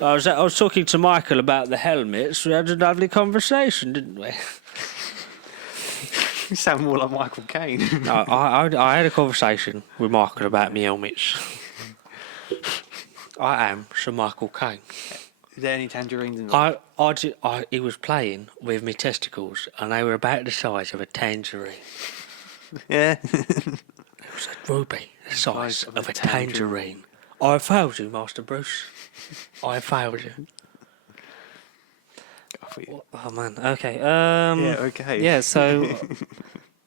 I was talking to Michael about the helmets. We had a lovely conversation, didn't we? You sound more like Michael Caine. No, I had a conversation with Michael about my helmets. I am Sir Michael Caine. Is there any tangerines in there? He was playing with my testicles, and they were about the size of a tangerine. Yeah. It was a ruby, the size of a tangerine. I failed you, Master Bruce. I failed you. Oh man. Okay. Yeah. Okay. Yeah. So,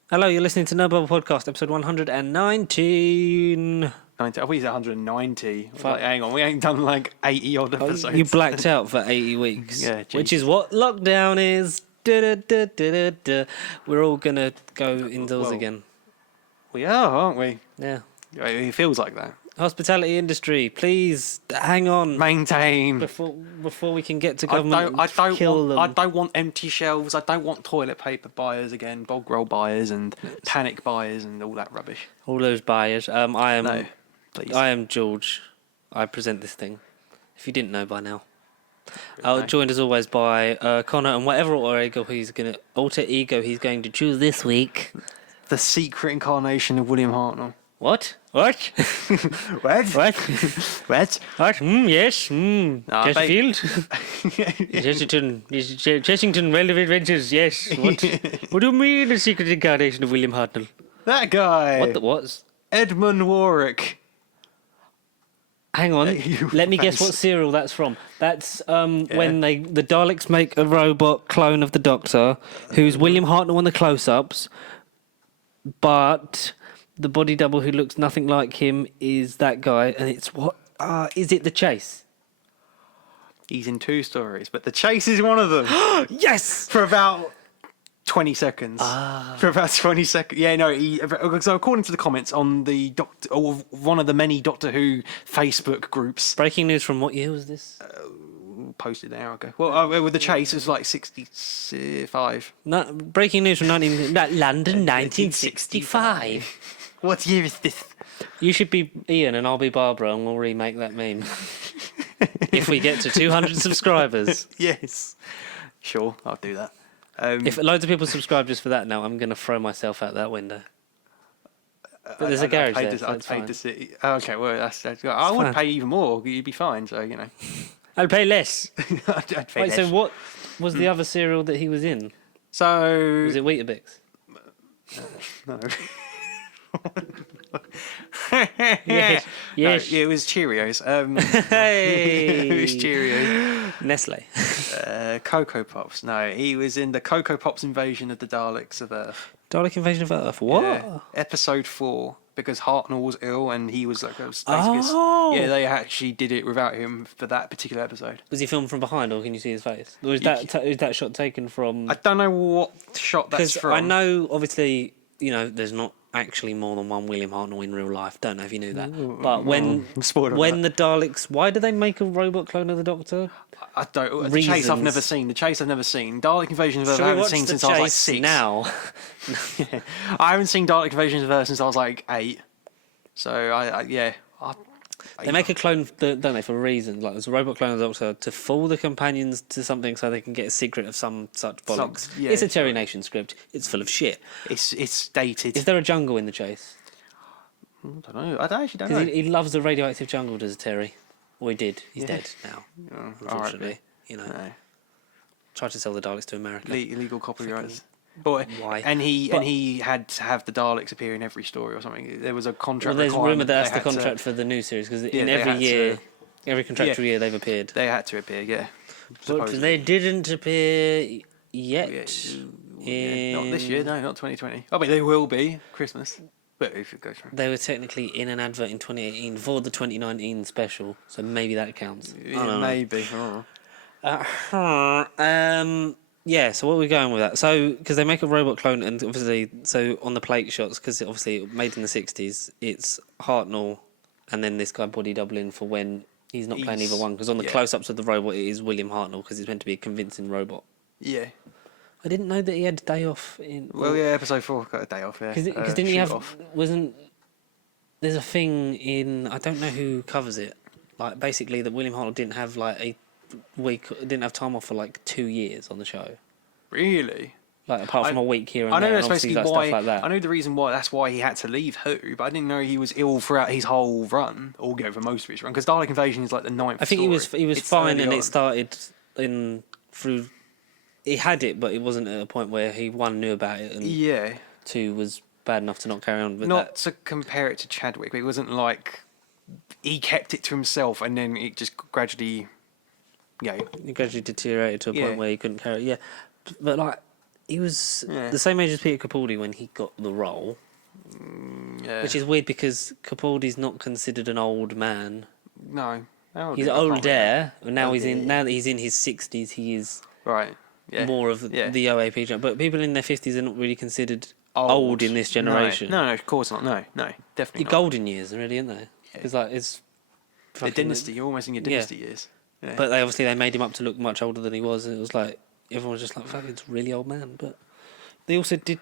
hello. You're listening to No Bubble Podcast, episode 119. 90, I thought you said 190. Like, hang on, we ain't done like 80 odd episodes. You blacked out for 80 weeks. Yeah, which is what lockdown is. We're all gonna go indoors again. We are, aren't we? Yeah. It feels like that. Hospitality industry, please hang on. Maintain. Before we can get to government I don't want empty shelves. I don't want toilet paper buyers again, bog roll buyers and panic buyers and all that rubbish. All those buyers. No, please. I am George. I present this thing. If you didn't know by now. Joined as always by Connor and whatever alter ego he's going to choose this week. The secret incarnation of William Hartnell. What? What? What? What? What? What? Yes. Chesterfield? Chessington Relevant Ventures, yes. What? What do you mean the secret incarnation of William Hartnell? That guy. What's? Edmund Warwick. Hang on. Let me guess what serial that's from. That's when the Daleks make a robot clone of the Doctor, who's William Hartnell on the close-ups, but the body double who looks nothing like him is that guy, and it's what? Is it The Chase? He's in 2 stories, but The Chase is one of them. Yes! For about 20 seconds. For about 20 seconds. Yeah, no, so according to the comments on the one of the many Doctor Who Facebook groups. Breaking news from what year was this? Posted an hour ago. Well, with The Chase, it was like 65. No, breaking news from London, 1965. What year is this? You should be Ian and I'll be Barbara and we'll remake that meme. If we get to 200 subscribers. Yes. Sure, I'll do that. If loads of people subscribe just for that now, I'm going to throw myself out that window. But there's a garage there. I'd pay to see. Okay, well, that's I would pay even more. You'd be fine, so, you know. I'll pay less. I'd pay less. So what was the other cereal that he was in? So... Was it Weetabix? No. Yes. Yes. No, it was Cheerios. Hey. It was Cheerios. Nestle. Cocoa Pops. No, he was in the Cocoa Pops invasion of the Daleks of Earth. Dalek Invasion of Earth. What? Yeah. Episode 4. Because Hartnell was ill and he was like... Oh! Yeah, they actually did it without him for that particular episode. Was he filmed from behind or can you see his face? Or is that shot taken from... I don't know what shot that's from. I know, obviously, there's not actually more than one William Hartnell in real life. Don't know if you knew that. But when the Daleks... Why do they make a robot clone of the Doctor? I don't... The Chase I've never seen. Dalek Invasion of Earth I haven't seen since I was like 6. Now? Yeah. I haven't seen Dalek Invasion of Earth since I was like 8. So, They make a clone, don't they, for a reason. Like, there's a robot clone of the Doctor to fool the companions to something so they can get a secret of some such bollocks. It's a Terry Nation script. It's full of shit. It's dated. Is there a jungle in The Chase? I don't know. I actually don't know. He loves the radioactive jungle, does Terry? Or he did. He's dead now. Unfortunately. Right, Tried to sell the Daleks to America. Illegal copyrights. But why? And he had to have the Daleks appear in every story or something. There was a contract. Well, there's rumour that that's the contract for the new series because in every contractual year they've appeared. They had to appear, yeah. But they didn't appear yet. Not this year, no, not 2020. I mean, they will be Christmas. But if it goes through. They were technically in an advert in 2018 for the 2019 special, so maybe that counts. Maybe. Yeah, so what are we going with that? So, because they make a robot clone, and obviously, so on the plate shots, because obviously made in the 60s, it's Hartnell, and then this guy body doubling for when he's not playing either one. Because on the close-ups of the robot, it is William Hartnell, because it's meant to be a convincing robot. Yeah. I didn't know that he had a day off in... Well, yeah, episode 4 got a day off, yeah. Because didn't he have... There's a thing in... I don't know who covers it. Like, basically, that William Hartnell didn't have, like, a didn't have time off for like 2 years on the show. Really? Like apart from a week here and I know there, that's and obviously basically like why. stuff like that. I know the reason why. That's why he had to leave Who, but I didn't know he was ill throughout his whole run, or for most of his run. Because Dalek Invasion is like the ninth. I think story. he was It's fine, early and on. it started in through. He had it, but it wasn't at a point where he knew about it, and Yeah. 2 was bad enough to not carry on. But Not to compare it to Chadwick, but it wasn't like he kept it to himself, and then it just gradually. Yeah. he gradually deteriorated to a Yeah. point where he couldn't carry it. Yeah, but like he was Yeah. the same age as Peter Capaldi when he got the role, Yeah. which is weird because Capaldi's not considered an old man. No. He's older. Now now that he's in his 60s, he is Right. Yeah. more of the OAP genre. But people in their 50s are not really considered old in this generation. No, of course not. No, definitely Your not. golden years, really, aren't they? Because like it's The fucking- dynasty. You're almost in your dynasty years. Yeah. But they made him up to look much older than he was, and it was like everyone was just like, "Fuck, it's a really old man." But they also did.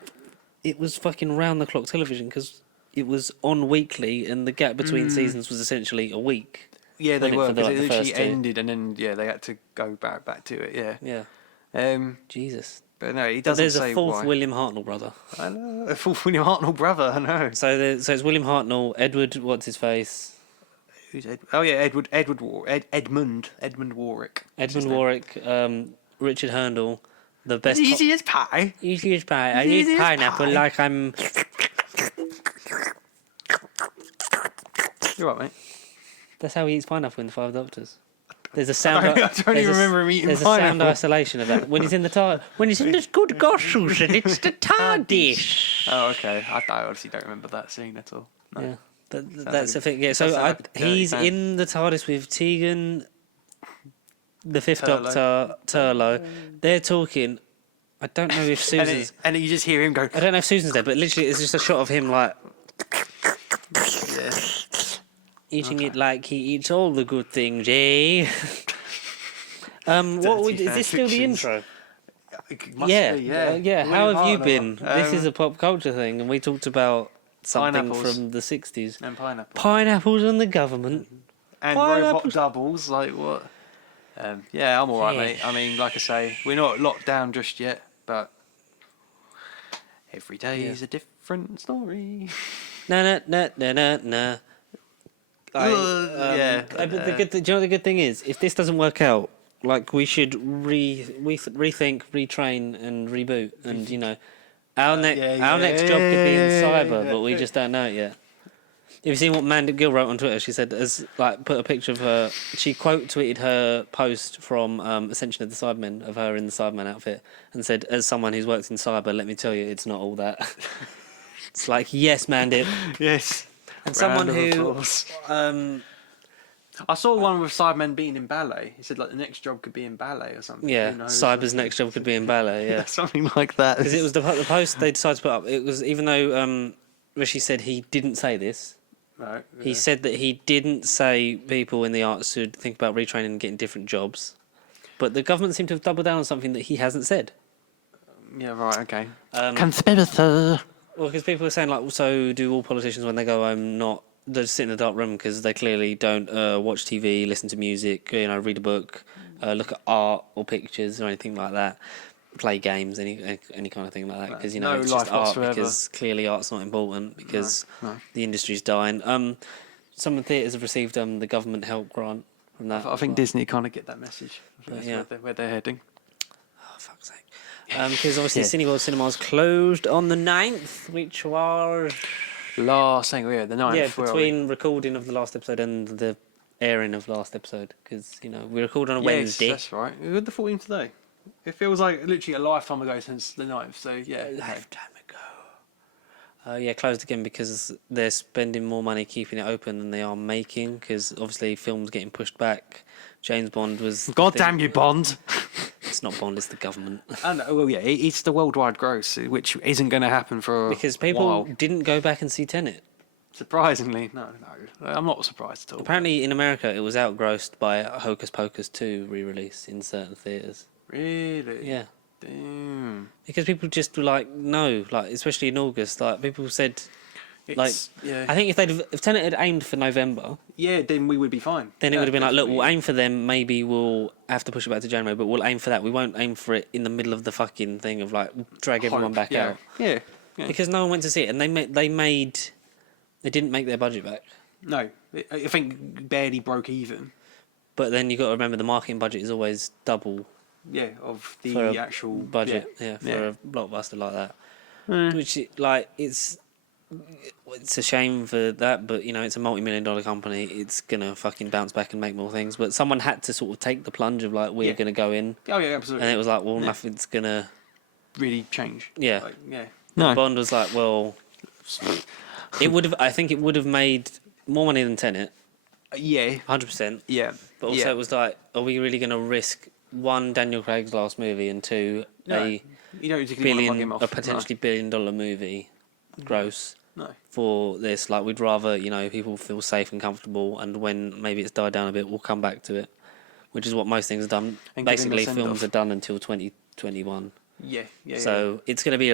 It was fucking round the clock television because it was on weekly, and the gap between seasons was essentially a week. Yeah, they wasn't it, were for because like, it the literally first 2? ended, and then they had to go back to it. Yeah. Yeah, Jesus. But no, he But doesn't there's say a fourth why. William Hartnell brother. I know, a fourth William Hartnell brother. I know. So it's William Hartnell, Edward, what's his face, Who's Oh yeah, Edmund Warwick. Edmund Warwick, Richard Hurndall, the best. Easy as pie. Easy as pie. I Easy eat as pineapple pie. like I'm. You're right, mate. That's how he eats pineapple in the Five Doctors. There's a sound. I don't even remember him eating There's a sound pineapple. isolation of that when he's in the TARDIS. When he's in this good gosh, Susan, it's the TARDIS. Oh, okay. I honestly don't remember that scene at all. No. Yeah, that's the thing. Yeah, so sounds like a dirty he's fan. in the TARDIS with Tegan, the Fifth Turlough. Doctor, Turlough. They're talking. I don't know if Susan's. And then you just hear him go. I don't know if Susan's there, but literally it's just a shot of him like Yeah. eating it like he eats all the good things, eh? Dirty Is this still the fanfictions. intro? It must Yeah, be, yeah. yeah. How William have you Hartnell. been? This is a pop culture thing, and we talked about something Pineapples. from the 60s. and pineapple Pineapples and the government. and Pineapples. robot doubles. Like what? Yeah, I'm all right, Yeah. mate. I mean, like I say, we're not locked down just yet, but every day is a different story. Na na na na na. Yeah. But do you know what the good thing is? If this doesn't work out, like we should rethink, retrain, and reboot, and our next job could be in cyber, but we just don't know it yet. Have you seen what Mandy Gill wrote on Twitter? She said, put a picture of her. She quote tweeted her post from Ascension of the Cybermen of her in the Cyberman outfit, and said, "As someone who's worked in cyber, let me tell you, it's not all that." It's like, yes, Mandy. Yes. And someone Round of who, applause. I saw one with Cybermen being in ballet. He said like the next job could be in ballet or something. yeah, Who knows? cyber's next job could be in ballet. Yeah, Something like that. because it was the post they decided to put up. It was even though Rishi said he didn't say this. Right, He yeah. said that he didn't say people in the arts should think about retraining and getting different jobs. But the government seemed to have doubled down on something that he hasn't said. Yeah, right, okay. Conspiracy. Well, because people were saying, like, so do all politicians when they go home not... They just sit in a dark room because they clearly don't watch TV, listen to music, read a book, look at art or pictures or anything like that, play games, any kind of thing like that. Because, No it's life just art whatsoever. because clearly art's not important because no. the industry's dying. Some of the theatres have received the government help grant from that. I think Disney kind of get that message. I think that's yeah. where they're heading. Oh, fuck's sake. Because obviously Cineworld Cinemas closed on the 9th, which was... Last thing, the 9th. Yeah, where are we? between recording of the last episode and the airing of last episode. Because, we record on a Wednesday. Yes, that's right. We had the 14th today. It feels like literally a lifetime ago since the 9th, so yeah. A lifetime ago. Closed again because they're spending more money keeping it open than they are making. Because obviously films getting pushed back. James Bond was... God damn you, Bond! It's not Bond, it's the government. And well, yeah, it's the worldwide gross, which isn't going to happen for Because a people while. didn't go back and see Tenet. Surprisingly, no, I'm not surprised at all. Apparently in America it was outgrossed by Hocus Pocus 2 re-release in certain theatres. Really? Yeah. Damn. Because people just were like, no, like, especially in August, like, people said Like, yeah. I think if Tenet had aimed for November, Yeah, then we would be fine. then it would have been like, look, definitely. we'll aim for them. Maybe we'll have to push it back to January, but we'll aim for that. We won't aim for it in the middle of the fucking thing of like drag everyone back yeah. out. Yeah. Because no one went to see it, and they didn't make their budget back. No, I think barely broke even. But then you got to remember the marketing budget is always double Yeah, of the for a actual budget. Yeah, for Yeah. a blockbuster like that. Which like it's a shame for that, but you know it's a multi-million-dollar company. It's gonna fucking bounce back and make more things. But someone had to sort of take the plunge of like we're Yeah. gonna go in, Oh yeah, absolutely. and it was like, well, nothing's gonna. Really change. Yeah. Like, yeah. And Bond was like, well, it would have. I think it would have made more money than Tenet, Yeah. 100%. Yeah. But also, it was like, are we really going to risk one Daniel Craig's last movie and two a You don't particularly want to mug him off. potentially $1 billion movie gross No. for this? Like, we'd rather people feel safe and comfortable, and when maybe it's died down a bit, we'll come back to it, which is what most things are done. And give him a Basically, send-off. films are done until 2021. Yeah. Yeah. So it's going to be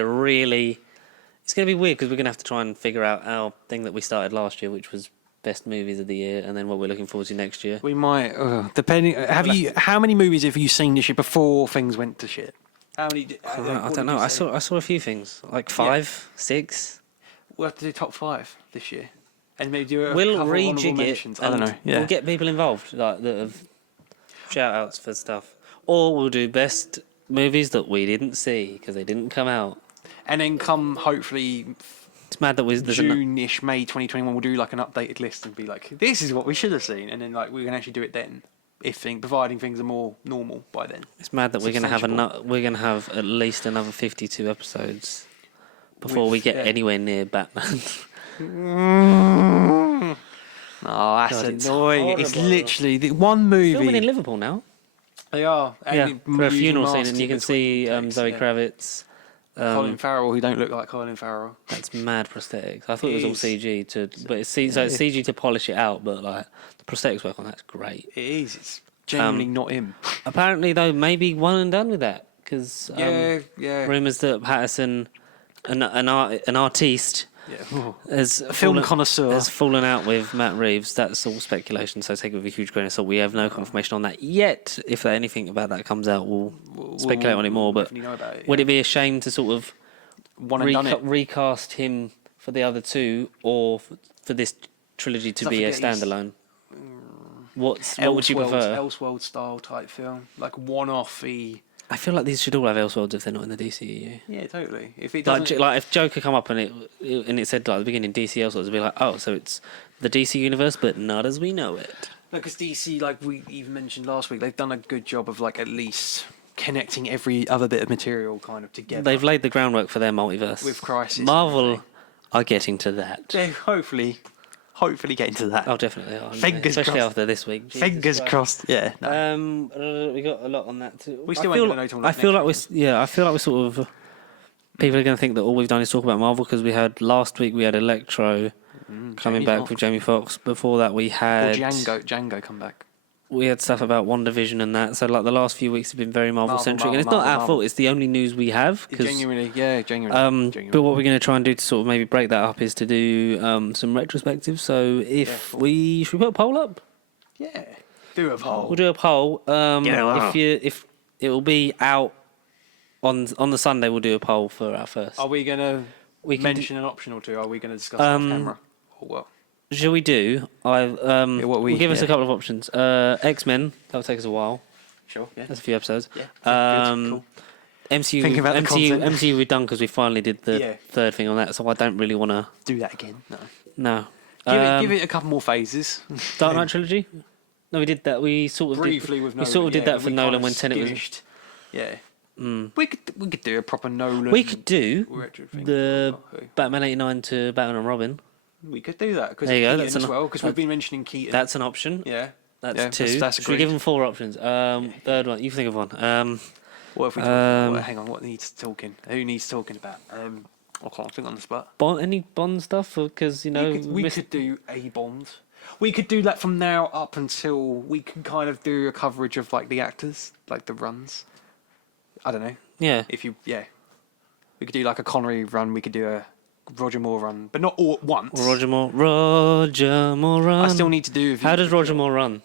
it's going to be weird because we're going to have to try and figure out our thing that we started last year, which was best movies of the year, and then what we're looking forward to next year. We might, depending. How many movies have you seen this year before things went to shit? How many? I don't know. I saw a few things, like 5, 6. We'll have to do top 5 this year, and maybe do a We'll couple of honourable rejig it. mentions. I don't know. Yeah. We'll get people involved, like that have shout outs for stuff, or we'll do best movies that we didn't see because they didn't come out. And then come hopefully It's mad that there's June-ish, May 2021, we'll do like an updated list and be like, this is what we should have seen, and then like we can actually do it then, providing things are more normal by then. It's mad that we're gonna have Substantial. we're gonna have at least another 52 episodes before we get yeah. anywhere near Batman. Oh, that's God, it's annoying. It's horrible. literally the one movie. Filming in Liverpool now. They are. Yeah, for a funeral scene, masks and you in can see between takes, Zoe yeah. Kravitz. Colin Farrell, who don't look like Colin Farrell. That's mad prosthetics. I thought it was all It is. CG but it's CG to polish it out. But like the prosthetics work on that's great. It is. It's genuinely not him. Apparently, though, maybe one and done with that because Yeah. rumors that Patterson, an artiste, Yeah. has A film connoisseur. has fallen out with Matt Reeves. That's all speculation, so take it with a huge grain of salt. We have no confirmation on that yet. If anything about that comes out, we'll speculate on it more. But definitely know about it, would yeah. it be a shame to sort of One and done it. recast him for the other two, or for this trilogy to I be a forget he's- standalone? What would you prefer? Elseworld style type film, like one-offy. I feel like these should all have Elseworlds if they're not in the DCEU. Yeah, totally. If it Like, doesn't, like if Joker come up and it said like at the beginning DC Elseworlds, it'd be like, oh, so it's the DC universe, but not as we know it. because DC, like we even mentioned last week, they've done a good job of like at least connecting every other bit of material kind of together. They've laid the groundwork for their multiverse. With Crisis and Marvel everything. are getting to that. They hopefully getting to that. Oh, definitely are. Fingers Especially crossed. after this week. Jesus Fingers Christ. crossed. Yeah. No. We got a lot on that too. We still I ain't feel, gonna know till I feel like next I feel like we're sort of. People are going to think that all we've done is talk about Marvel because we had last week we had Electro coming Jamie back Foxx. with Jamie Foxx. Before that we Or had Django come back. we had stuff about WandaVision and that. So like the last few weeks have been very Marvel centric, and Marvel, it's not our Marvel. fault. It's the only news we have. 'Cause, Genuinely. but what we're going to try and do to sort of maybe break that up is to do some retrospectives. So if cool. should we put a poll up? Yeah. Do a poll. We'll do a poll. Yeah. If it will be out on the Sunday, we'll do a poll for our first. Are we gonna We can mention an option or two? Are we gonna discuss it off camera? Or what? Shall we do? We'll give us a couple of options. X-Men. That'll take us a while. Sure. Yeah. That's a few episodes. Yeah. Good, cool. MCU. Thinking about the content. MCU. We've done because we finally did the Yeah. third thing on that. So I don't really want to. Do that again. No. No. Give it a couple more phases. Dark Knight trilogy. No, we did that. We sort of Briefly did, with we Nolan. sort of did yeah, that for we Nolan kinda when Tenet was. skimmished. Yeah. We could do a proper Nolan. We could do retro thing. the Okay. Batman '89 to Batman and Robin. We could do that because There you go, Keaton that's as an- well because we've been mentioning Keaton. That's an option. yeah. That's Yeah, two. that's Should we agreed. give them 4 options? Third one. You think of one. What if we talk about, hang on, what needs talking? Who needs talking about? I can't think on the spot. Any Bond stuff? Because We could do a Bond. We could do that from now up until we can kind of do a coverage of like the actors, like the runs. I don't know. Yeah. We could do like a Connery run. We could do a Roger Moore run, but not all at once. Roger Moore run. I still need to do. How does Roger Moore run?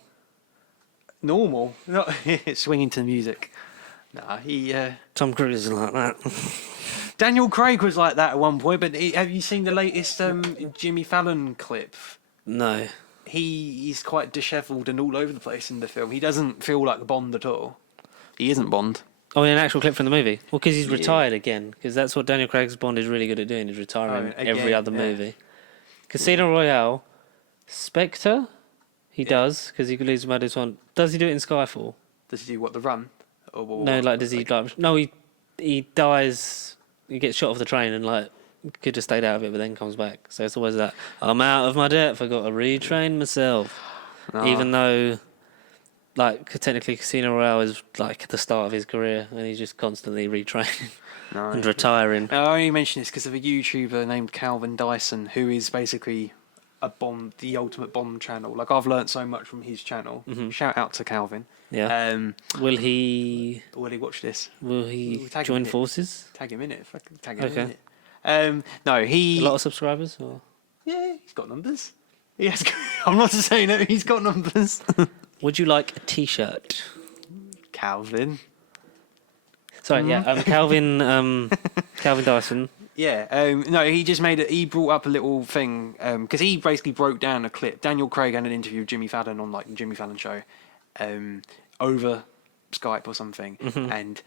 Normal, not swinging to the music. Nah, he. Tom Cruise is like that. Daniel Craig was like that at one point, but have you seen the latest Jimmy Fallon clip? No. He's quite dishevelled and all over the place in the film. He doesn't feel like Bond at all. He isn't Bond. Oh, in an actual clip from the movie? Well, because he's retired again. Because that's what Daniel Craig's Bond is really good at doing, is retiring every other movie. Casino Royale, Spectre, he does, because he could lose about this one. Does he do it in Skyfall? Does he do what, the run? No, like, does he, like... No, he dies... He gets shot off the train and, like, could have stayed out of it, but then comes back. So it's always that, I'm out of my depth, I've got to retrain myself. Oh. Even though, like, technically Casino Royale is, like, the start of his career, and he's just constantly retraining and retiring. I only mention this because of a YouTuber named Calvin Dyson, who is basically the ultimate Bond channel. Like, I've learnt so much from his channel. Mm-hmm. Shout out to Calvin. Yeah. Will he watch this? Will he join forces? Tag him in it. Tag him in it. No, he... A lot of subscribers? Or? Yeah, he's got numbers. He has. I'm not saying it. He's got numbers. Would you like a T-shirt? Calvin. Sorry, Calvin Dyson. Yeah, no, he just made it. He brought up a little thing because he basically broke down a clip. Daniel Craig had an interview with Jimmy Fallon on like the Jimmy Fallon show, over Skype or something, and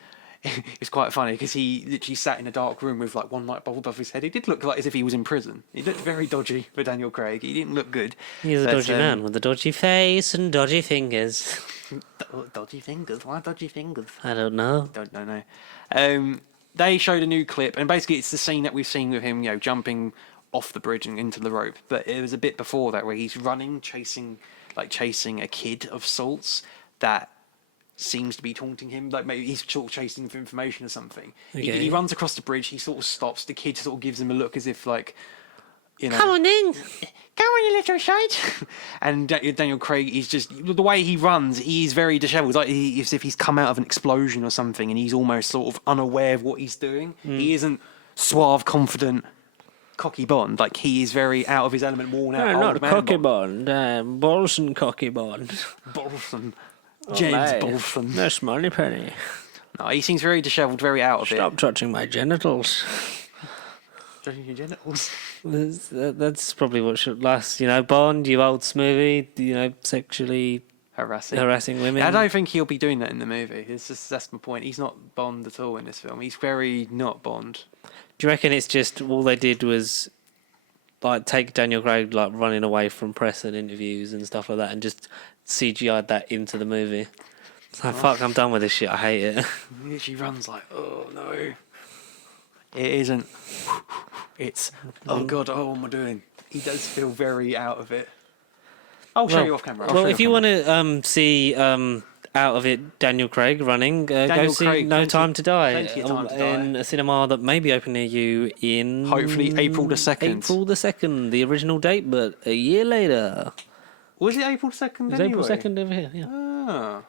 it's quite funny because he literally sat in a dark room with like one light bulb above his head. It did look like as if he was in prison. He looked very dodgy for Daniel Craig. He didn't look good. He's a dodgy man with a dodgy face and dodgy fingers. Dodgy fingers? Why dodgy fingers? I don't know. Don't know. They showed a new clip, and basically it's the scene that we've seen with him, jumping off the bridge and into the rope. But it was a bit before that where he's running, chasing a kid of sorts that seems to be taunting him. Like maybe he's sort of chasing him for information or something. Okay. He runs across the bridge. He sort of stops. The kid sort of gives him a look as if like, come on in. Come on, you little shite. And Daniel Craig is just... The way he runs, he's very dishevelled. Like as if he's come out of an explosion or something and he's almost sort of unaware of what he's doing. He isn't suave, confident, cocky Bond. Like, he is very out of his element, worn out. No, not cocky Bond. Bolson cocky Bond. Bolson. James Bolson. That's money penny. No, he seems very dishevelled, very out of it. Stop touching my genitals. Touching your genitals? That's probably what should last. Bond, you old smoothie, sexually harassing women. I don't think he'll be doing that in the movie. That's my point. He's not Bond at all in this film. He's very not Bond. Do you reckon it's just all they did was like take Daniel Craig like running away from press and interviews and stuff like that and just CGI'd that into the movie? It's like, fuck, I'm done with this shit. I hate it. He literally runs like, oh no. It isn't. It's, oh God, what am I doing? He does feel very out of it. I'll show you off camera. If you want to see out of it Daniel Craig running, go see No Time to Die in a cinema that may be open near you in... Hopefully April the 2nd. April the 2nd, the original date, but a year later. Was it April 2nd anyway? It was April 2nd over here, yeah. Ah.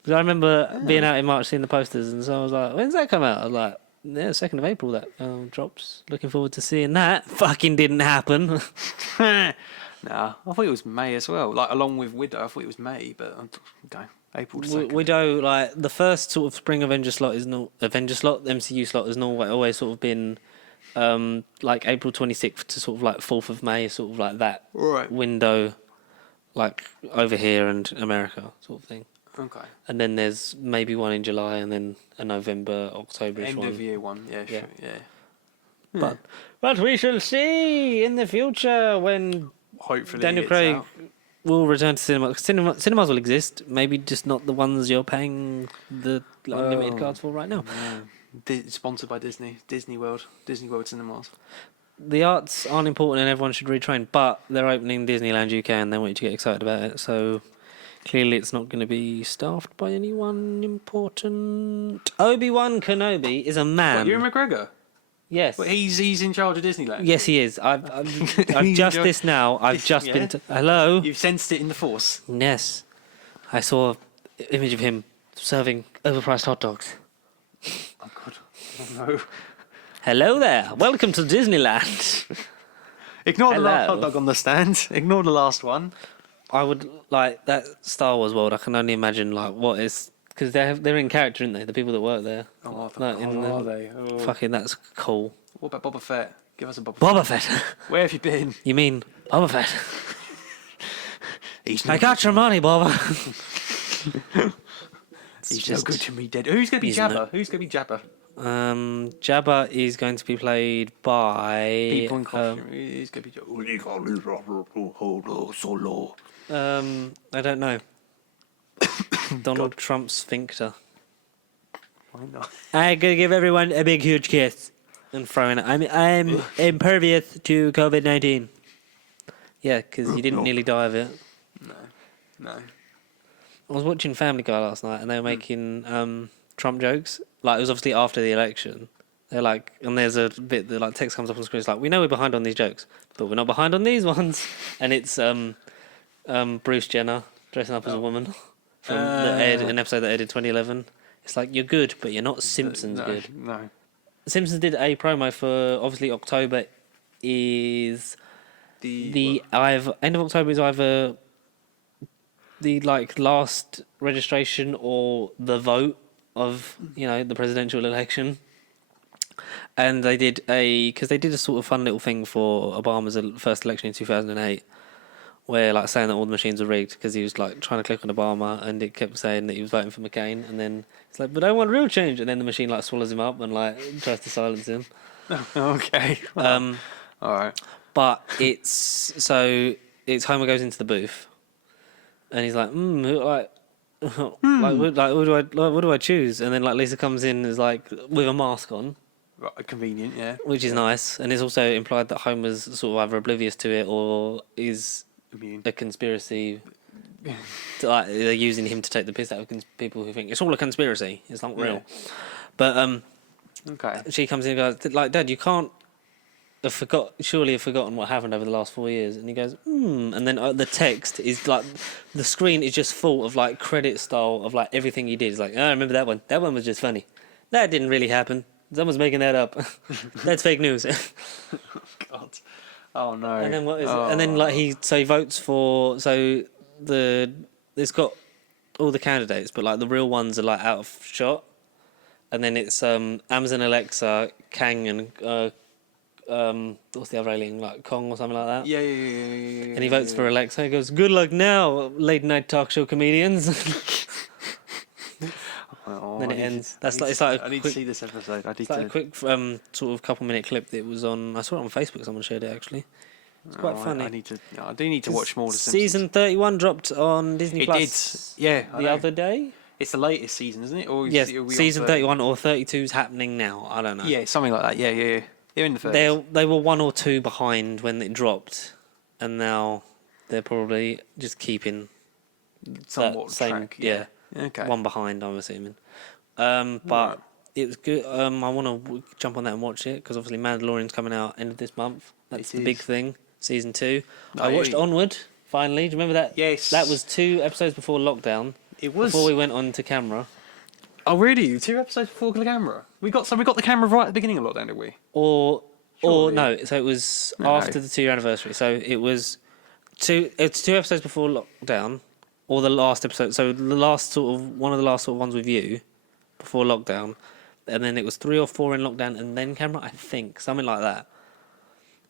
Because I remember being out in March seeing the posters, and so I was like, when's that come out? I was like, yeah, 2nd of April that drops. Looking forward to seeing that. Fucking didn't happen. Nah, I thought it was May as well. Like, along with Widow, I thought it was May, but okay, April 2nd. Widow, like, the first sort of spring Avenger slot is not... Avenger slot, MCU slot has always sort of been, like, April 26th to sort of, like, 4th of May, sort of like that window, like, over here and America sort of thing. Okay. And then there's maybe one in July and then a November, October-ish one. End of year one, yeah. Sure, yeah. But we shall see in the future when hopefully Daniel Craig will return to cinema. Cinemas will exist, maybe just not the ones you're paying the unlimited cards for right now. Sponsored by Disney, Disney World Cinemas. The arts aren't important and everyone should retrain, but they're opening Disneyland UK and they want you to get excited about it, so... Clearly, it's not going to be staffed by anyone important. Obi-Wan Kenobi is a man. What, Ewan McGregor? Yes. Well, he's in charge of Disneyland? Yes, he is. I've just this now. I've just been... Hello? You've sensed it in the Force? Yes. I saw an image of him serving overpriced hot dogs. Oh, God. Oh, no. Hello there. Welcome to Disneyland. Ignore the last Hello. hot dog on the stand. Ignore the last one. I would like that Star Wars world. I can only imagine like what is because they're in character, aren't they? The people that work there. Oh, Like, are they? Oh. Fucking, that's cool. What about Boba Fett? Give us a Boba Boba Fett. Where have you been? You mean Boba Fett? He's I got your money, Boba. He's no good to me, dead. Who's going to be he's Jabba? no- Who's going to be Jabba? Jabba is going to be played by People in costume. He's going to be Solo. I don't know. Donald Trump sphincter. Why not? I'm gonna give everyone a big, huge kiss and throw in it. I'm impervious to COVID-19. Yeah, because you didn't nearly die of it. No. I was watching Family Guy last night, and they were making Trump jokes. Like, it was obviously after the election. They're like, and there's a bit that like text comes up on the screen. It's like, we know we're behind on these jokes, but we're not behind on these ones. And it's Bruce Jenner dressing up as a woman from an episode that aired in 2011. It's like, you're good, but you're not Simpsons good. No. Simpsons did a promo for obviously October is the end of October is either the like last registration or the vote of the presidential election. And they did because they did a sort of fun little thing for Obama's first election in 2008, where like saying that all the machines were rigged because he was like trying to click on Obama and it kept saying that he was voting for McCain, and then it's like, but I want real change, and then the machine like swallows him up and like tries to silence him. Okay. All right. But it's Homer goes into the booth, and he's like, what do I choose? And then like Lisa comes in is like with a mask on. Right, convenient, yeah. Which is nice, and it's also implied that Homer's sort of either oblivious to it or is Immune. a conspiracy. Like, they're using him to take the piss out of people who think it's all a conspiracy. It's not real. Yeah. But Okay. she comes in and goes, like, Dad, you can't surely have forgotten what happened over the last 4 years. And he goes, and then the text is like, the screen is just full of like credit style of like everything he did. It's like, I remember that one. That one was just funny. That didn't really happen. Someone's making that up. That's fake news. God. Oh no. And then what is it? And then like he votes for it's got all the candidates, but like the real ones are like out of shot. And then it's Amazon Alexa, Kang, and what's the other alien, like Kong or something like that. Yeah. And he votes for Alexa. He goes, "Good luck now, late night talk show comedians." Oh, Then it ends. I need to see this episode. I need It's like to. a quick sort of couple-minute clip that was on. I saw it on Facebook. Someone shared it actually. It's quite funny. I do need to watch more of the Simpsons. Season 31 dropped on Disney It Plus. did. Yeah. The other day. It's the latest season, isn't it? Or Yes, are we on season 31 or 32 is happening now. I don't know. Yeah, something like that. Yeah. They're in the first. They were 1 or 2 behind when it dropped, and now they're probably just keeping somewhat that same. track. Yeah. Okay. 1 behind, I'm assuming. But it was good. I want to jump on that and watch it because obviously Mandalorian's coming out end of this month. That's the big thing. Season 2. I watched Onward finally. Do you remember that? Yes. That was 2 episodes before lockdown. It was before we went on to camera. Oh really? 2 episodes before the camera. We got the camera right at the beginning of lockdown, did we? Or Surely. no. So it was No. after the 2-year anniversary. So it was 2. It's 2 episodes before lockdown, or the last episode. So the last one of the last sort of ones with you before lockdown, and then it was 3 or 4 in lockdown, and then camera. I think something like that.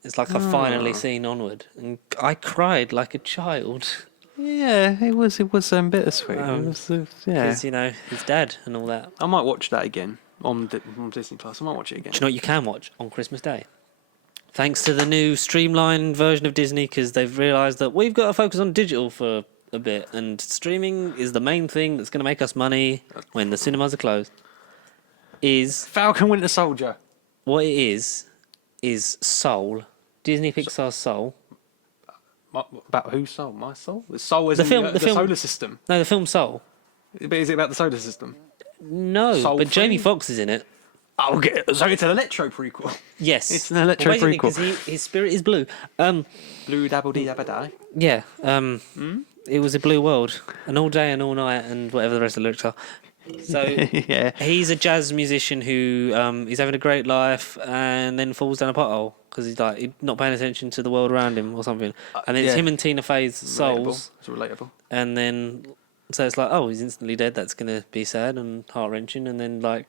It's like I've finally seen Onward, and I cried like a child. Yeah, it was bittersweet. Yeah. Because, his dad and all that. I might watch that again on Disney Plus. I might watch it again. Do you know what you can watch on Christmas Day? Thanks to the new streamlined version of Disney, because they've realised that we've got to focus on digital for a bit, and streaming is the main thing that's going to make us money when the cinemas are closed. Is Falcon Winter Soldier. what it is Soul. Disney Pixar's Soul. About whose soul? My soul? The soul is The in film- the the film- solar system. No, the film Soul. But is it about the solar system? No, Soul but Free? Jamie Foxx is in it. Oh, okay. So it's an electro prequel. Yes, It's an electro basically, prequel. 'cause his spirit is blue. Blue dabble dee dabba die. Yeah. It was a blue world, and all day and all night, and whatever the rest of the lyrics are. So Yeah. he's a jazz musician who is having a great life and then falls down a pothole because he's like not paying attention to the world around him or something. And it's yeah. him and Tina Fey's souls. It's relatable. And then so it's like, oh, he's instantly dead. That's gonna be sad and heart wrenching. And then like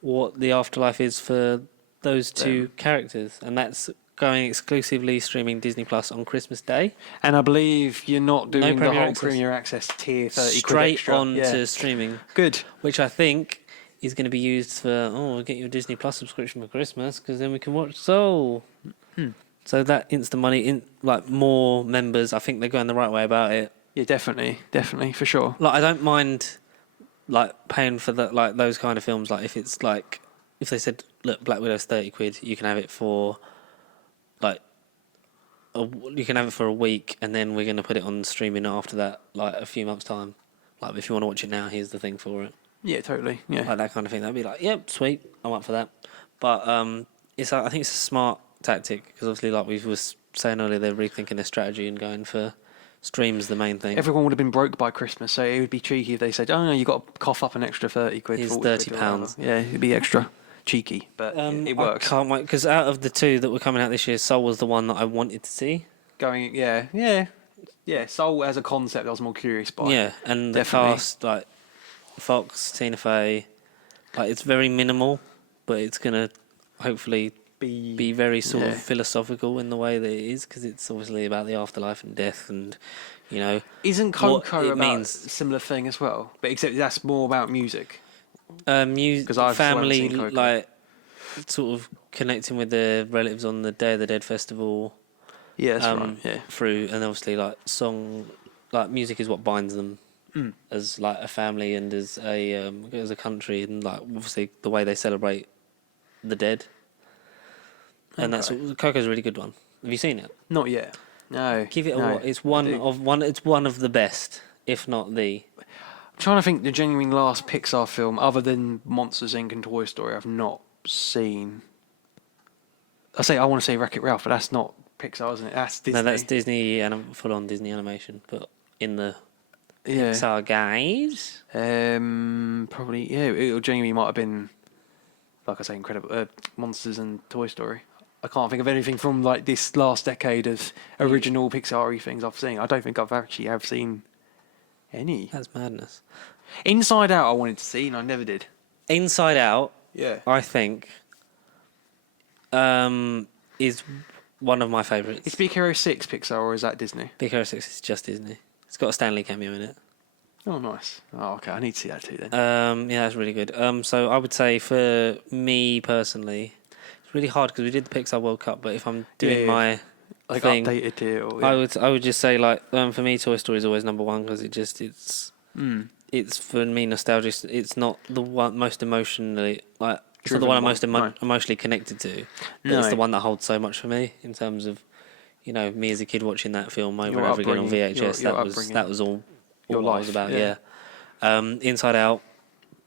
what the afterlife is for those two characters, and that's going exclusively streaming Disney Plus on Christmas Day. And I believe you're not doing the whole access. Premier Access tier 30 quid Straight extra. on to streaming. Good. Which I think is going to be used for, we'll get you a Disney Plus subscription for Christmas because then we can watch Soul. So that instant money, like more members, I think they're going the right way about it. Yeah, definitely, for sure. Like I don't mind like paying for that, like those kind of films. Like if it's like, if they said, look, Black Widow's 30 quid, you can have it for like, you can have it for a week and then we're going to put it on streaming after that, like a few months' time. Like if you want to watch it now, here's the thing for it. Yeah, totally. Yeah. Like that kind of thing. That'd be like, yep, sweet, I'm up for that. But it's I think it's a smart tactic because obviously, like we was saying earlier, they're rethinking their strategy and going for streams the main thing. Everyone would have been broke by Christmas, so it would be cheeky if they said, "Oh no, you got to cough up an extra 30 quid." Here's 40 quid or £30. whatever. Yeah, it'd be extra cheeky, but it works. I can't wait because out of the two that were coming out this year, Soul was the one that I wanted to see. Soul as a concept, I was more curious by. Yeah, and Definitely. the cast, like Fox, Tina Fey, like it's very minimal, but it's gonna hopefully be very sort of philosophical in the way that it is because it's obviously about the afterlife and death and Isn't what Coco it about means. a similar thing as well? But except that's more about music. Music, 'Cause I've still haven't family, seen Coco. like sort of connecting with the relatives on the Day of the Dead festival. Yeah, that's right. Yeah. Through and obviously like music is what binds them as like a family and as a country, and like obviously the way they celebrate the dead. And that's Coco's a really good one. Have you seen it? Not yet. No. Give it no. a it's one of the best, if not the. I'm trying to think the genuine last Pixar film other than Monsters Inc. and Toy Story I've not seen. I want to say Wreck-It Ralph, but that's not Pixar, isn't it? That's Disney. No, that's Disney and full-on Disney animation, but in the yeah. Pixar guys. Probably it genuinely might have been, like I say, Incredible Monsters and Toy Story. I can't think of anything from like this last decade of original Pixar-y things I've seen. I don't think I've actually have seen any. That's madness. Inside Out I wanted to see and I never did. Inside Out, Yeah. I think, is one of my favourites. Is Big Hero 6 Pixar or is that Disney? Big Hero 6 is just Disney. It's got a Stanley cameo in it. Oh, nice. Oh, okay. I need to see that too then. Yeah, that's really good. So I would say for me personally, it's really hard because we did the Pixar World Cup, but if I'm doing my like thing, updated it or I would just say like for me, Toy Story is always number one because it's for me nostalgic. It's not the one most emotionally like. It's not the one I'm most emotionally connected to. But it's the one that holds so much for me in terms of, me as a kid watching that film over and over again on VHS. That was all your what life I was about. yeah. Inside Out,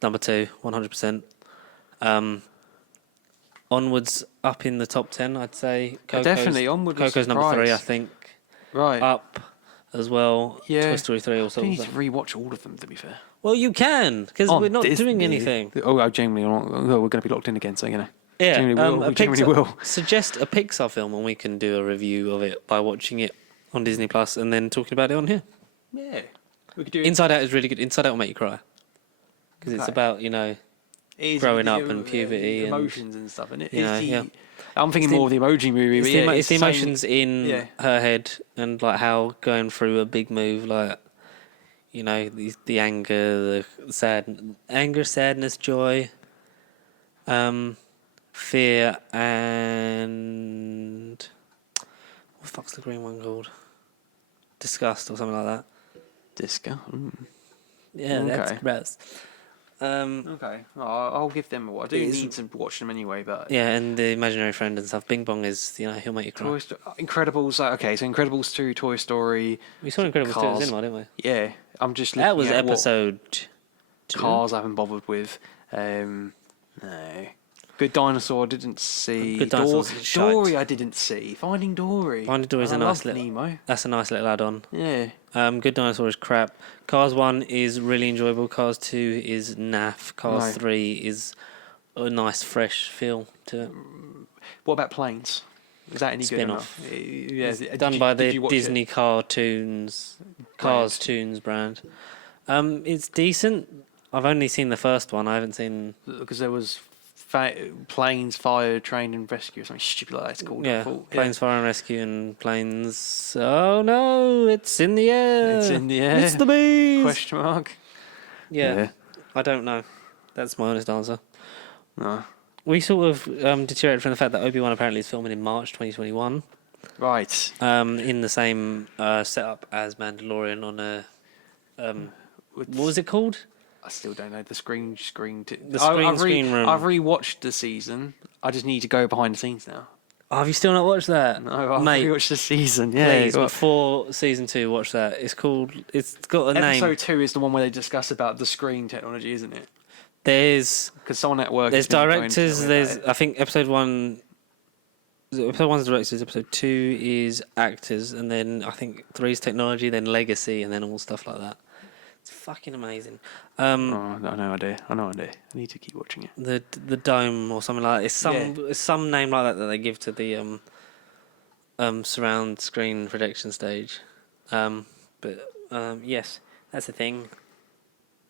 number 2, 100%. Onwards, up in the top 10, I'd say. Definitely, Onward was Coco's number 3, I surprise. think. Right. Up as well. Yeah. Toy Story 3 also. I need to rewatch all of them, to be fair. Well, you can because On we're not Disney. doing anything. Oh, genuinely, we're going to be locked in again, so, Yeah, we genuinely will. Suggest a Pixar film and we can do a review of it by watching it on Disney Plus and then talking about it on here. Yeah. We could do it. Inside Out is really good. Inside Out will make you cry because it's about It is growing up the- and puberty and emotions and stuff, and yeah. I'm thinking It's the- more of the emoji movie. it's But the, yeah, it's the same- emotions in yeah. her head and like how going through a big move, like the anger, sadness, joy, fear, and what the fuck's the green one called? Disgust or something like that. Disco. Yeah, that's Okay. gross. Okay, I'll give them a watch. I do It's- need to watch them anyway, but Yeah, and the imaginary friend and stuff. Bing Bong is, he'll make you cry. Toy Story, Incredibles. Okay, so Incredibles 2, Toy Story. We saw Incredibles 2 at the Cars. cinema, didn't we? Yeah, I'm just looking That was at what episode 2. Cars I haven't bothered with. No. Good Dinosaur I didn't see. Good Dinosaur's shite. Dory I didn't see. Finding Dory. Finding Dory's I a nice love little. Nemo. That's a nice little add-on. Yeah. Good Dinosaur is crap. Cars 1 is really enjoyable. Cars 2 is naff. Cars 3 is a nice fresh feel to it. What about Planes? Is that any Spin-off. good enough? Yeah. Done by the Disney Cartoons brand. It's decent. I've only seen the first one. I haven't seen... Because there was Planes, Fire, Train and Rescue or something stupid like that it's called. Yeah, Planes, Fire and Rescue and Planes... Oh no, it's in the air. It's in the air. It's the bees. Question mark. Yeah, I don't know. That's my honest answer. No. We sort of deteriorated from the fact that Obi-Wan apparently is filming in March 2021. Right. In the same setup as Mandalorian on a... what was it called? I still don't know. The screen room. I've I've rewatched the season. I just need to go behind the scenes now. Oh, have you still not watched that? No, I've Mate, rewatched the season. Yeah. please, before season 2, watch that. It's called... It's got a name. Episode 2 is the one where they discuss about the screen technology, isn't it? There's... Because someone at work... There's has been going directors, to there's... about it. I think episode 1... Episode 1's directors, episode 2 is actors, and then I think 3 is technology, then legacy, and then all stuff like that. It's fucking amazing. I no idea. I need to keep watching it. The dome or something like that. It's some name like that they give to the surround screen projection stage. Yes, that's the thing.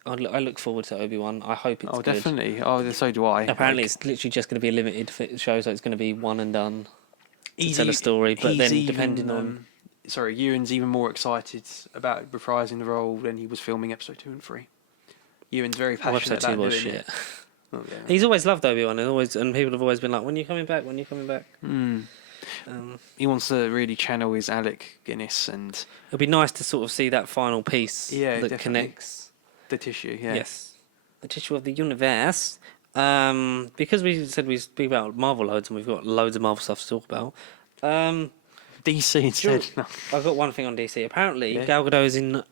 I look forward to Obi-Wan. I hope it's good. Definitely. Oh, so do I. Apparently, it's literally just going to be a limited show, so it's going to be one and done to tell a story. But then, depending on... Sorry, Ewan's even more excited about reprising the role than he was filming episode 2 and 3. Ewan's very passionate episode 2 about was doing shit. it. Oh, yeah. He's always loved Obi-Wan, and people have always been like, "When are you coming back? When are you coming back?" He wants to really channel his Alec Guinness and It'd be nice to sort of see that final piece that definitely. connects. the tissue. Yeah. Yes, the tissue of the universe. Because we said we speak about Marvel loads, and we've got loads of Marvel stuff to talk about. DC instead. No. I've got one thing on DC. Apparently, Yeah. Gal Gadot is in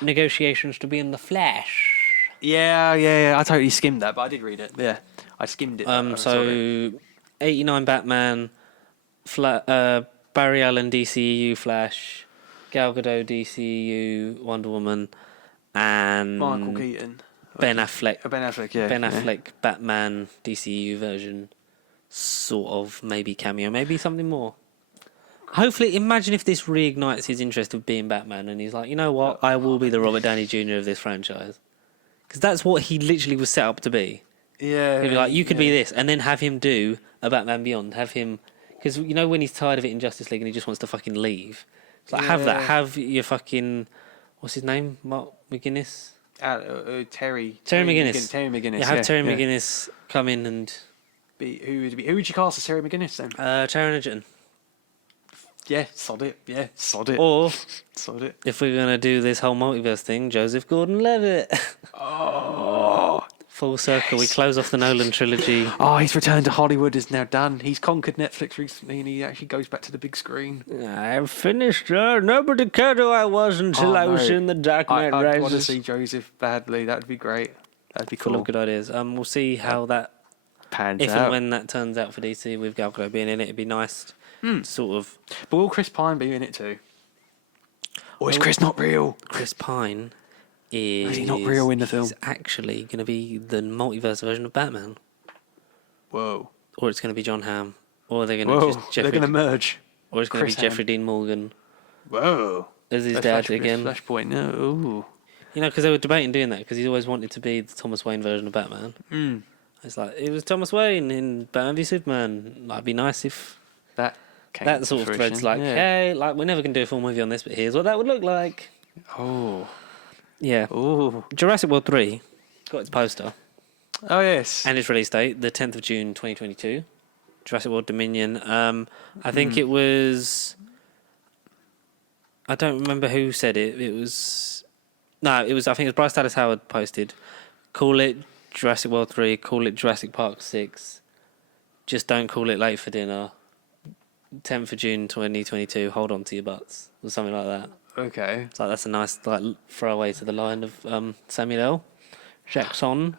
negotiations to be in The Flash. Yeah. I totally skimmed that, but I did read it. Yeah, I skimmed it. I saw it. 89 Batman, Barry Allen DCEU Flash, Gal Gadot DCEU Wonder Woman, and Michael Keaton. Ben Affleck. Ben Affleck, yeah. Ben Affleck Batman DCEU version, sort of, maybe cameo, maybe something more. Hopefully, imagine if this reignites his interest of being Batman, and he's like, you know what, I will be the Robert Downey Jr. of this franchise, because that's what he literally was set up to be. Yeah. He'd be like, you could be this, and then have him do a Batman Beyond. Have him, because you know when he's tired of it in Justice League and he just wants to fucking leave. It's like have that. Have your fucking, what's his name? Mark McGuinness. Terry McGinnis. Terry McGinnis. Yeah, have Terry McGinnis come in and Who would you cast as Terry McGinnis then? Taron Egerton. Yeah, sod it. Yeah, sod it. Or Sod it. if we're gonna do this whole multiverse thing, Joseph Gordon-Levitt. Oh. Full circle. We close off the Nolan trilogy. Oh, his return to Hollywood is now done. He's conquered Netflix recently, and he actually goes back to the big screen. I've finished. Nobody cared who I was until I was in the Dark Knight Rises. I want to see Joseph badly. That would be great. That'd be cool. Full of good ideas. We'll see how that Pans if out. and when that turns out for DC with Gal Gadot being in it. It'd be nice, sort of. But will Chris Pine be in it too? Or is Chris not real? Chris Pine is he not real in the film? He's actually going to be the multiverse version of Batman, Whoa. or it's going to be John Hamm, or they're going Whoa. to just They're Jeffrey, going to merge. or it's going to be Chris Hamm. Jeffrey Dean Morgan Whoa. as his A dad again. Flashpoint. No. Ooh. You know, because they were debating doing that because he's always wanted to be the Thomas Wayne version of Batman. It's like it was Thomas Wayne in Batman v Superman. That'd be nice if That came that to sort of fruition. thread's like, Yeah. hey, like we're never going to do a full movie on this, but here's what that would look like. Oh. Yeah. Oh. Jurassic World 3 got its poster Oh, yes. and its release date, the 10th of June 2022. Jurassic World Dominion. I think it was... I don't remember who said it. It was... No, it was... I think it was Bryce Dallas Howard posted. Call it Jurassic World 3. Call it Jurassic Park 6. Just don't call it Late for Dinner. 10th of June 2022. Hold on to your butts. Or something like that. Okay. It's like that's a nice like throwaway to the line of Samuel L. Jackson.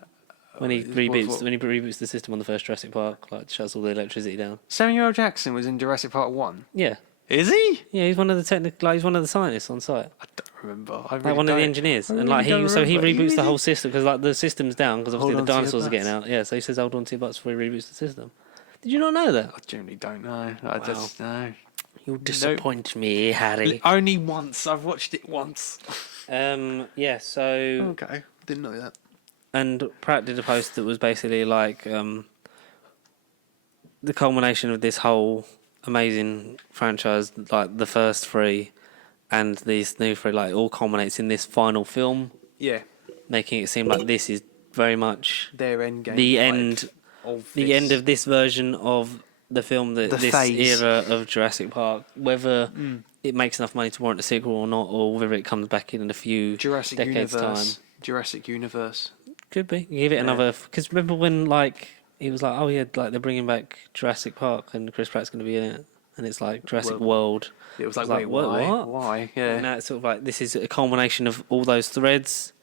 when he What- reboots what- when he reboots the system on the first Jurassic Park, like shuts all the electricity down. Samuel L. Jackson was in Jurassic Park 1. Yeah, Is he? yeah, he's one of the he's one of the scientists on site. I don't remember. I Like really one of the don't. engineers, I and really like don't he remember. reboots the Is whole he? system because like the system's down because obviously Hold the on to your dinosaurs are getting butts. out. Yeah, so he says hold on to your butts before he reboots the system. Did you not know that? I generally don't know. I just know. You disappoint me, Harry. Only once. I've watched it once. Yeah. So Okay, didn't know that. and Pratt did a post that was basically like the culmination of this whole amazing franchise, like the first three and these new three, like all culminates in this final film, Yeah, making it seem like this is very much their end game. the like, end, of the this. end of this version of the film, that The this phase. era of Jurassic Park. Whether it makes enough money to warrant a sequel or not, or whether it comes back in a few Jurassic decades Universe. time, Jurassic Universe. could be. Give it another. Because remember when like he was like, oh yeah, like they're bringing back Jurassic Park and Chris Pratt's going to be in it, and it's like Jurassic World. It was like, like, wait, what? why? What? Why? Yeah. And now it's sort of like this is a culmination of all those threads.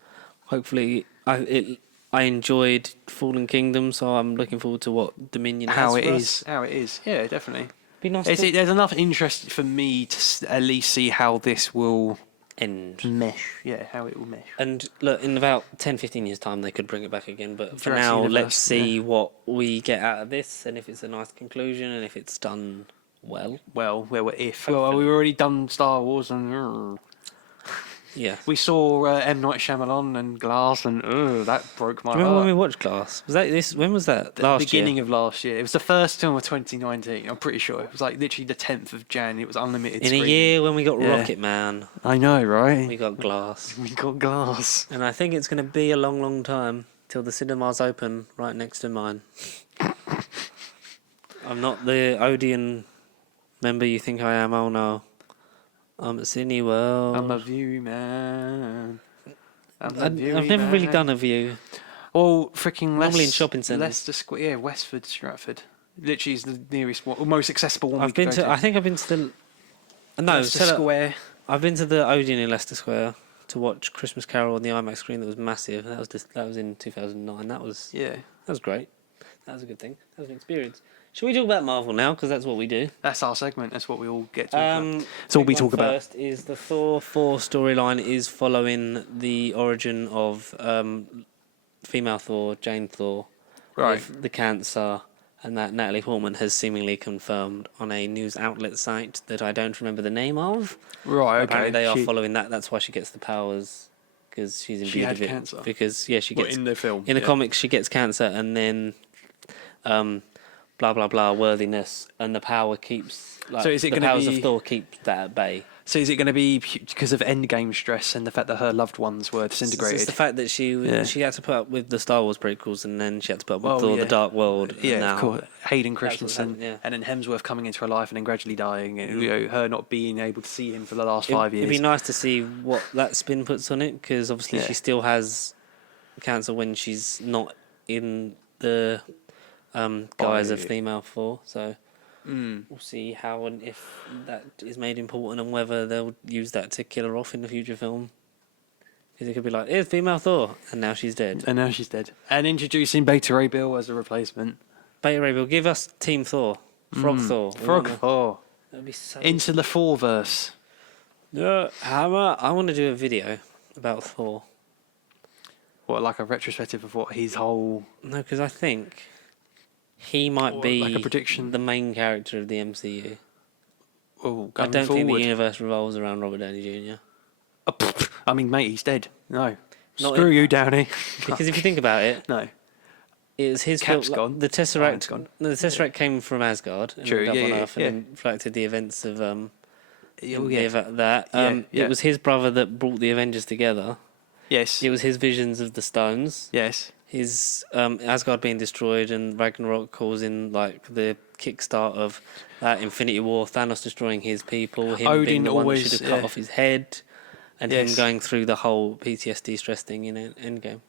Hopefully, I enjoyed Fallen Kingdom, so I'm looking forward to what Dominion has How for it us. is. How it is. Yeah, definitely. Be nice There's to enough interest for me to at least see how this will end. mesh. Yeah, how it will mesh. And look, in about 10, 15 years' time, they could bring it back again. But for Jurassic now, Universe, let's see yeah. what we get out of this, and if it's a nice conclusion, and if it's done well. Well, if. Well, we've already done Star Wars and... Yeah. We saw M. Night Shyamalan and Glass and that broke my Do you remember heart. when we watched Glass? Was that this? When was that? The Last beginning year. of last year. It was the first film of 2019. I'm pretty sure. It was like literally the 10th of Jan. It was unlimited In a screening. year when we got Yeah. Rocket Man, I know, right? we got Glass. We got Glass. And I think it's going to be a long, long time till the cinemas open right next to mine. I'm not the Odeon member you think I am. Oh no. I'm at Cineworld. I'm a view man. I've never really done a view. Well, freaking Normally in shopping centres. Leicester Square, yeah, Westford, Stratford. Literally is the nearest one, or most accessible one. I've been to. I think I've been to the. No, Leicester Square. I've been to the Odeon in Leicester Square to watch Christmas Carol on the IMAX screen. That was massive. That was in 2009. That was great. That was a good thing. That was an experience. Should we talk about Marvel now? Because that's what we do. That's our segment. That's what we all get to. That's So all we talk about. First is the Thor 4 storyline is following the origin of female Thor, Jane Thor, Right. with the cancer, and that Natalie Portman has seemingly confirmed on a news outlet site that I don't remember the name of. Right. Okay. Apparently they are following that. That's why she gets the powers, because she's imbued She had with it. cancer? Because she What, gets in the film? in the Yeah. comics she gets cancer, and then blah blah blah worthiness, and the power keeps like So is it the gonna powers be- of Thor keep that at bay. So is it going to be because of Endgame stress and the fact that her loved ones were disintegrated? It's the fact that she had to put up with the Star Wars prequels, and then she had to put up with Well, Thor: yeah. The Dark World. And Yeah, now, of course. Hayden what's Christensen, happened, yeah. and then Hemsworth coming into her life and then gradually dying, and her not being able to see him for the last 5 years. It'd be nice to see what that spin puts on it, because obviously Yeah. she still has cancer when she's not in the guise of female Thor. So we'll see how and if that is made important, and whether they'll use that to kill her off in the future film. Because it could be like, here's female Thor, and now she's dead. And now she's dead. And introducing Beta Ray Bill as a replacement. Beta Ray Bill, give us Team Thor, Frog Thor. We Frog want Thor. That'd be so. Into the Thorverse. Yeah, Hammer. I want to do a video about Thor. What, like a retrospective of what his whole... No, because I think he might Or be like a prediction. the main character of the MCU. Oh, I going don't think the forward. universe revolves around Robert Downey Jr. I mean, mate, he's dead. No. Not Screw in- you, Downey. Because if you think about it, No. it was his Cap's film. gone. The Iron's Tesseract. gone. No, the Tesseract came from Asgard and True, ended up yeah, on yeah, Earth, yeah. and then reflected the events of Oh, the yeah. that. Yeah, yeah. It was his brother that brought the Avengers together. Yes. It was his visions of the stones. Yes. His Asgard being destroyed and Ragnarok causing like the kickstart of that Infinity War, Thanos destroying his people, him Odin being the one that always- should have cut yeah. off his head, and him Yes. going through the whole PTSD stress thing in Endgame.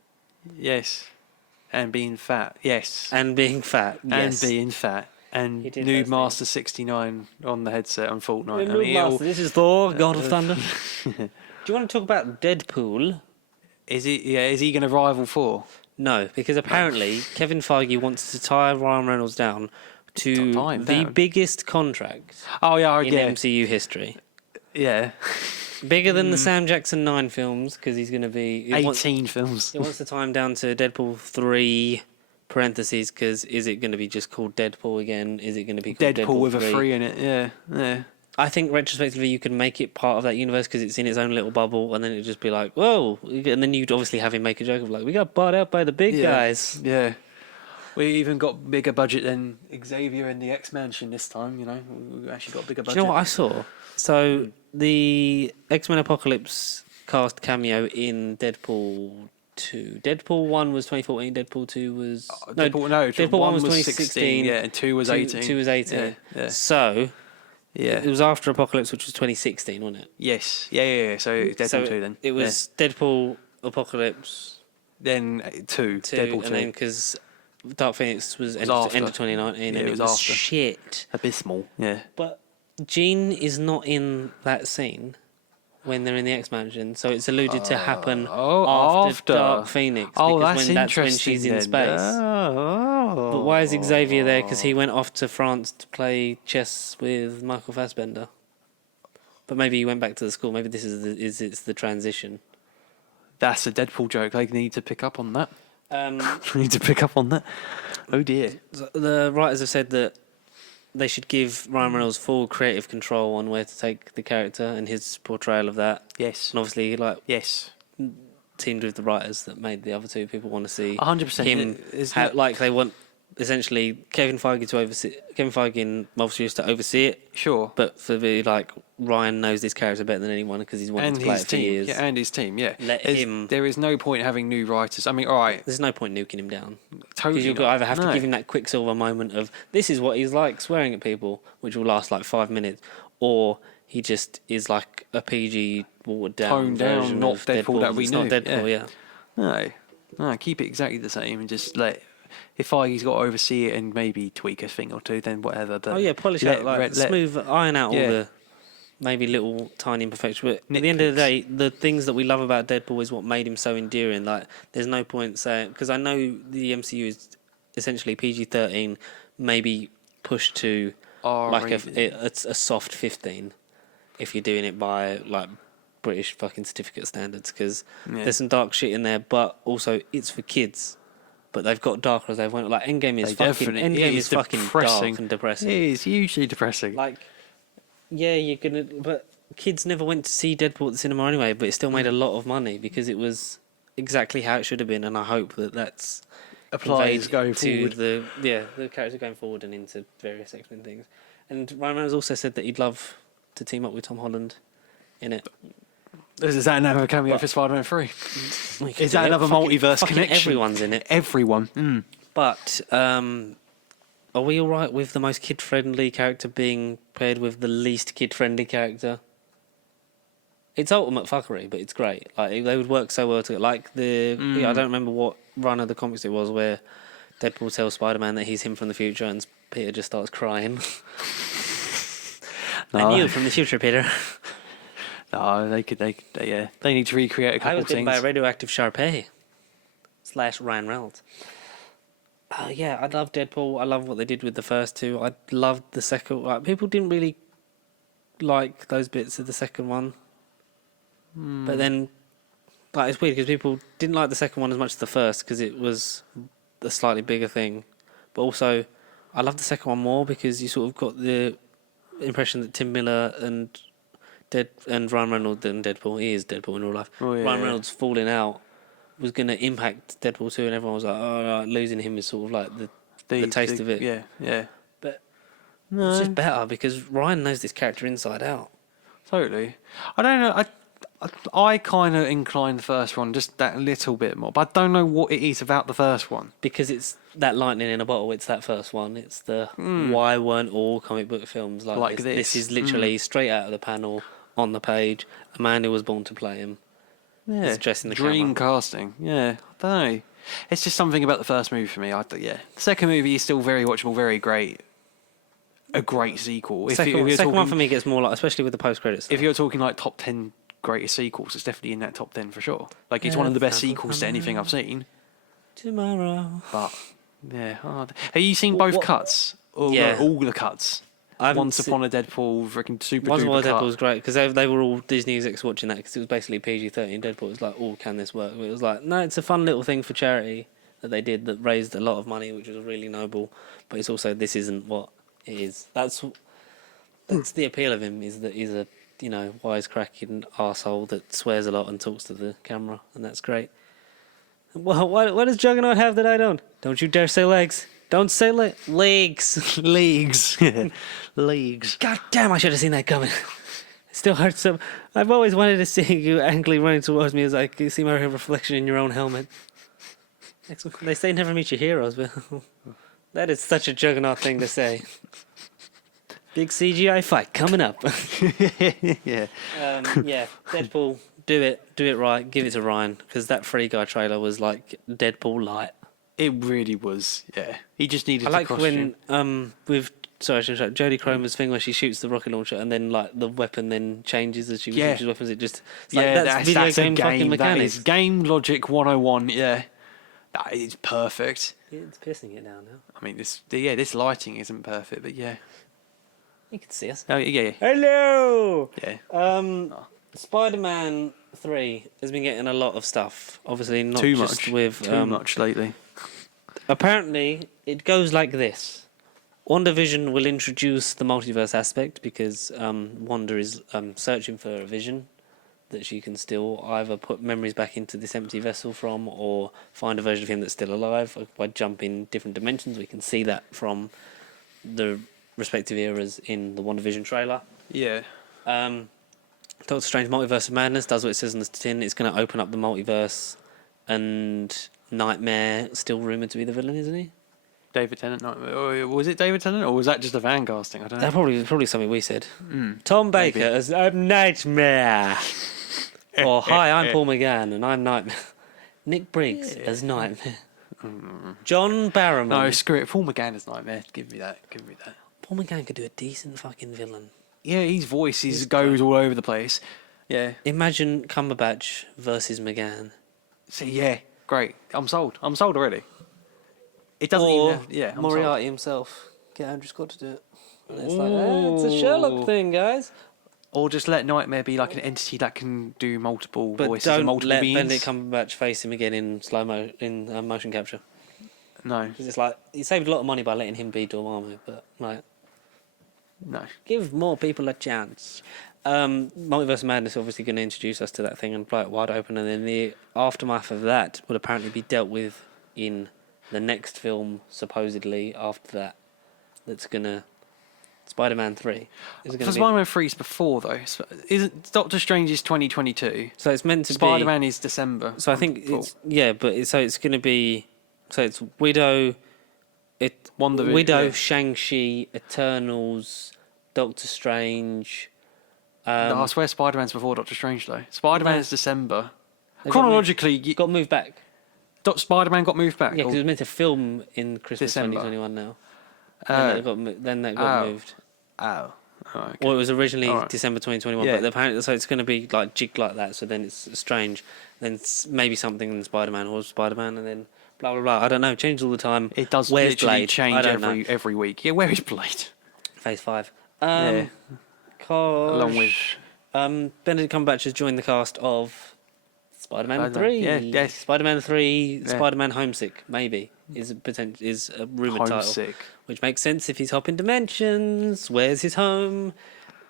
Yes. And being fat. Yes. And being fat, yes. And being fat. And He did Nude those Master 69 on the headset on Fortnite. Hey, I mean, it'll- this is Thor, God of Thunder. Do you want to talk about Deadpool? is he going to rival Thor? No, because apparently Kevin Feige wants to tie Ryan Reynolds down to the biggest contract in MCU history. Yeah. Bigger than the Sam Jackson 9 films, because he's going to be... 18 films. He wants to tie him down to Deadpool 3, parentheses, because is it going to be just called Deadpool again? Is it going to be called Deadpool with 3? A 3 in it, yeah. I think retrospectively you can make it part of that universe because it's in its own little bubble, and then it'd just be like, whoa! And then you'd obviously have him make a joke of like, we got bought out by the big guys. Yeah. We even got bigger budget than Xavier in the X-Mansion this time, We actually got bigger budget. Do you know what I saw? So, the X-Men Apocalypse cast cameo in Deadpool 2. Deadpool 1 was 2014, Deadpool 2 was... Deadpool 1 was 2016, yeah, and 2 was 18. 2 was 18. Yeah. So, yeah. It was after Apocalypse, which was 2016, wasn't it? Yes. Yeah. So, Deadpool 2 then. It was Deadpool, Apocalypse... Then 2, Deadpool 2. And then, because Dark Phoenix was end of 2019, yeah, and it was after. shit. Abysmal, yeah. But Jean is not in that scene when they're in the X-Mansion, so it's alluded to happen after Dark Phoenix. Oh, because that's when she's in space. But why is Xavier there? Because he went off to France to play chess with Michael Fassbender. But maybe he went back to the school. Maybe this is it's the transition. That's a Deadpool joke. I need to pick up on that. I need to pick up on that. Oh dear. The writers have said that they should give Ryan Reynolds full creative control on where to take the character and his portrayal of that. Yes. And obviously, yes, teamed with the writers that made the other two. People want to see 100%. him. Like they want essentially Kevin Feige to oversee. Kevin Feige and Marvel Studios to oversee it. Sure. But for the Ryan knows this character better than anyone because he's wanted to play it for years. Yeah, and his team. Yeah. Him. There is no point having new writers. I mean, all right. There's no point nuking him down. Totally. Because you'll either have to give him that Quicksilver moment of this is what he's like swearing at people, which will last like 5 minutes, or he just is like a PG watered down version not of Deadpool that we it's knew. Not Deadpool, yeah. No, keep it exactly the same and just let. If Feige's got to oversee it and maybe tweak a thing or two, then whatever. But polish out, smooth, iron out all the maybe little tiny imperfections. But at the end of the day, the things that we love about Deadpool is what made him so endearing. Like, there's no point saying because I know the MCU is essentially PG-13, maybe pushed to a soft 15 if you're doing it by like British fucking certificate standards. Because there's some dark shit in there, but also it's for kids. But they've got darker as they've went. Like Endgame is fucking dark and depressing. It is hugely depressing. Like, yeah, you're gonna. But kids never went to see Deadpool at the cinema anyway. But it still made a lot of money because it was exactly how it should have been. And I hope that's applies going forward. To the character going forward and into various X-Men things. And Ryan Reynolds also said that he'd love to team up with Tom Holland in it. Is that another cameo for Spider-Man 3? Is that another multiverse connection? Everyone's in it. Everyone. Mm. But are we all right with the most kid-friendly character being paired with the least kid-friendly character? It's ultimate fuckery, but it's great. Like they would work so well together. Like I don't remember what run of the comics it was where Deadpool tells Spider-Man that he's him from the future, and Peter just starts crying. I knew from the future, Peter. No, they need to recreate a couple of things. I was bitten by a radioactive Sharpei / Ryan Reynolds. Yeah, I love Deadpool. I love what they did with the first two. I loved the second. Like people didn't really like those bits of the second one, but then it's weird because people didn't like the second one as much as the first because it was a slightly bigger thing. But also, I love the second one more because you sort of got the impression that Tim Miller and Ryan Reynolds and Deadpool, he is Deadpool in real life. Oh, yeah, Ryan Reynolds falling out was going to impact Deadpool 2, and everyone was like, losing him is sort of like the taste of it. Yeah. But it's just better because Ryan knows this character inside out. Totally. I don't know. I kind of incline the first one just that little bit more, but I don't know what it is about the first one. Because it's that lightning in a bottle. It's that first one. It's the why weren't all comic book films like this? This is literally straight out of the panel on the page. A man who was born to play him. Yeah, is dressing the dream camera. casting. Yeah, I don't know. It's just something about the first movie for me. The second movie is still very watchable, very great. A great sequel. Second one for me gets more like, especially with the post credits. If you're talking like top 10 greatest sequels, it's definitely in that top 10 for sure. Like it's one of the best sequels to anything I've seen. tomorrow. But yeah, have you seen both what- cuts? Or Yeah. all the cuts. I haven't Once Upon a Deadpool, freaking super Once Upon duper a Deadpool cut. was great because they were all Disney execs watching that because it was basically PG-13. Deadpool was like, oh, can this work? But it was like, no, it's a fun little thing for charity that they did that raised a lot of money, which was really noble. But it's also, this isn't what it is. That's the appeal of him, is that he's a, wisecracking arsehole that swears a lot and talks to the camera, and that's great. Well, what does Juggernaut have that I don't? Don't you dare say legs. Don't say legs. Leagues. Leagues. God damn, I should have seen that coming. It still hurts so. I've always wanted to see you angrily running towards me as I can see my reflection in your own helmet. They say never meet your heroes, but that is such a Juggernaut thing to say. Big CGI fight coming up. Yeah. Yeah, Deadpool, do it right, give it to Ryan, because that Free Guy trailer was like Deadpool light. It really was, yeah. He just needed I like the costume. when Jodie Cromer's thing where she shoots the rocket launcher and then like the weapon then changes as she changes weapons. It just that's video game fucking mechanics. That is game logic 101, yeah. That is perfect. It's pissing it down now. I mean, this lighting isn't perfect, but yeah. You can see us. Oh, yeah. Hello. Yeah. Spider-Man 3 has been getting a lot of stuff. Obviously, not Too just much. with Too much lately. Apparently, it goes like this. WandaVision will introduce the multiverse aspect because Wanda is searching for a vision that she can still either put memories back into this empty vessel from or find a version of him that's still alive by jumping different dimensions. We can see that from the respective eras in the WandaVision trailer. Yeah. Doctor Strange Multiverse of Madness does what it says on the tin. It's going to open up the multiverse, and Nightmare still rumoured to be the villain, isn't he? David Tennant. Was it David Tennant, or was that just a fan casting? I don't know. That probably something we said. Tom Baker as Nightmare. Or hi, I'm Paul McGann and I'm Nightmare. Nick Briggs as Nightmare. John Barrymore. No, screw it. Paul McGann is Nightmare. Give me that. Paul McGann could do a decent fucking villain. Yeah, his voice goes all over the place. Yeah. Imagine Cumberbatch versus McGann. See, yeah, great. I'm sold already. It doesn't Or even. Yeah, I'm Moriarty himself. Get Andrew Scott to do it. And it's like, it's a Sherlock thing, guys. Or just let Nightmare be like an entity that can do multiple But voices don't and multiple let beings. Benedict Cumberbatch face him again in motion capture. No, Because it's like, he saved a lot of money by letting him be Dormammu, but like, no. give more people a chance. Multiverse of Madness is obviously going to introduce us to that thing and play it wide open, and then the aftermath of that would apparently be dealt with in the next film, supposedly, after that. That's going to... Spider-Man 3. Spider-Man 3 is before, though. Isn't Doctor Strange is 2022. So it's meant to be... Spider-Man is December. So I think it's... Yeah, but it's going to be... So it's Widow... WandaVision, Shang-Chi, Eternals, Doctor Strange... No, I swear Spider-Man's before Doctor Strange, though. Spider-Man is December. They Chronologically... got moved back. Spider-Man got moved back? Yeah, because it was meant to film in Christmas December. 2021 now. Then that got moved. Oh. Okay. Well, it was originally Alright. December 2021, Yeah. but apparently, so it's going to be like jigged like that. So then it's Strange, then it's maybe something in Spider-Man or Spider-Man, and then blah blah blah. I don't know. Changes all the time. It does Where's literally Blade? change I don't know. every week. Yeah, where is Blade? Phase 5. Yeah. Along with... Benedict Cumberbatch has joined the cast of Spider-Man 3. Yeah, yes. Spider-Man 3. Yeah. Spider-Man Homesick maybe is a rumored title. Homesick. Which makes sense if he's hopping dimensions. Where's his home?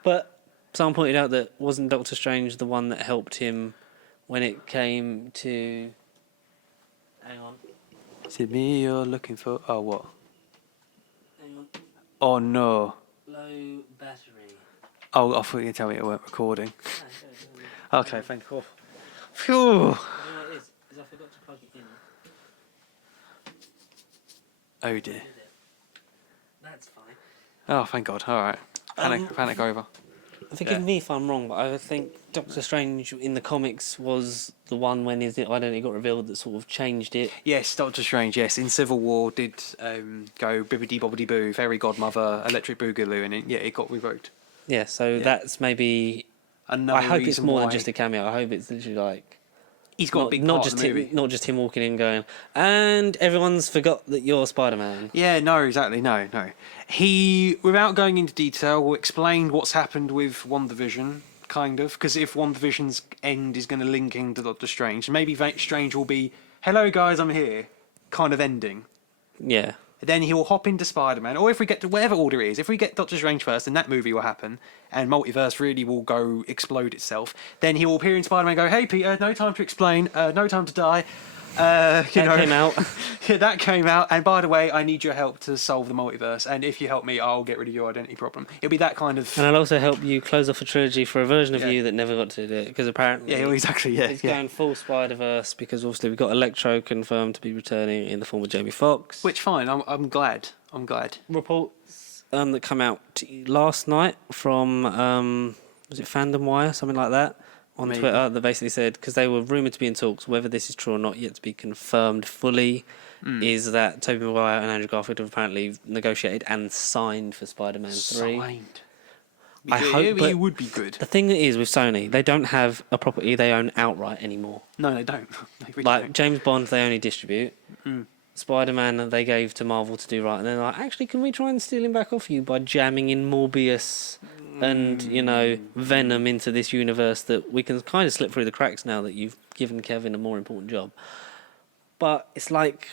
But someone pointed out that wasn't Doctor Strange the one that helped him when it came to... Hang on. Is it me you're looking for? Oh, what? Hang on. Oh, no. Low battery. Oh, I thought you were telling me it weren't recording. Okay, thank you. Phew. You know what it is I forgot to plug it in. Oh, dear. That's fine. Oh, thank God. All right. Panic over. Forgive me if I'm wrong, but I think Doctor Strange in the comics was the one when his identity got revealed that sort of changed it. Yes, Doctor Strange, yes. In Civil War did go bibbidi bobbidi boo, fairy godmother, electric boogaloo, and it got revoked. Yeah, so that's maybe... Another I hope it's reason more why... than just a cameo. I hope it's literally like He's got a big part of the movie. Not just him walking in going, and everyone's forgot that you're Spider-Man. Yeah, no, exactly, no. He, without going into detail, will explain what's happened with WandaVision, kind of, because if WandaVision's end is going to link into Doctor Strange, maybe Strange will be, hello guys, I'm here, kind of ending. Yeah. Then he'll hop into Spider-Man, or if we get to whatever order it is, if we get Doctor Strange first, then that movie will happen, and multiverse really will go explode itself. Then he will appear in Spider-Man and go, hey Peter, no time to explain, no time to die. Came out. Yeah, that came out, and by the way, I need your help to solve the multiverse, and if you help me, I'll get rid of your identity problem. It'll be that kind of... And I'll also help you close off a trilogy for a version of you that never got to do it, because apparently... Yeah, exactly, yeah. He's going full Spider-Verse, because obviously we've got Electro confirmed to be returning in the form of Jamie Foxx. Which, fine, I'm glad. Reports that come out last night from, was it Fandom Wire, something like that? On Twitter, that basically said, because they were rumoured to be in talks, whether this is true or not, yet to be confirmed fully, is that Tobey Maguire and Andrew Garfield have apparently negotiated and signed for Spider-Man 3. Signed. I hope, but it would be good. The thing is with Sony, they don't have a property they own outright anymore. No, they don't. They really Like don't. James Bond, they only distribute. Spider-Man, they gave to Marvel to do right, and they're like, actually, can we try and steal him back off you by jamming in Morbius and Venom into this universe that we can kind of slip through the cracks now that you've given Kevin a more important job. But it's like,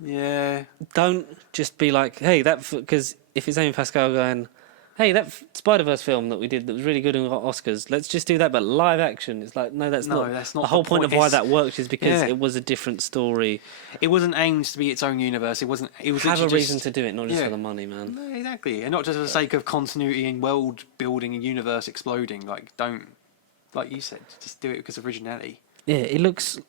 yeah, don't just be like, hey, that, because if it's Amy Pascal going, hey, that Spider-Verse film that we did that was really good and got Oscars, let's just do that, but live action. It's like, no, that's not. The whole point of why that worked is because it was a different story. It wasn't aimed to be its own universe. It wasn't. It was have a reason just, to do it, not just for the money, man. No, exactly, and not just for the sake of continuity and world building and universe exploding. Like, don't, like you said, just do it because of originality. Yeah, it looks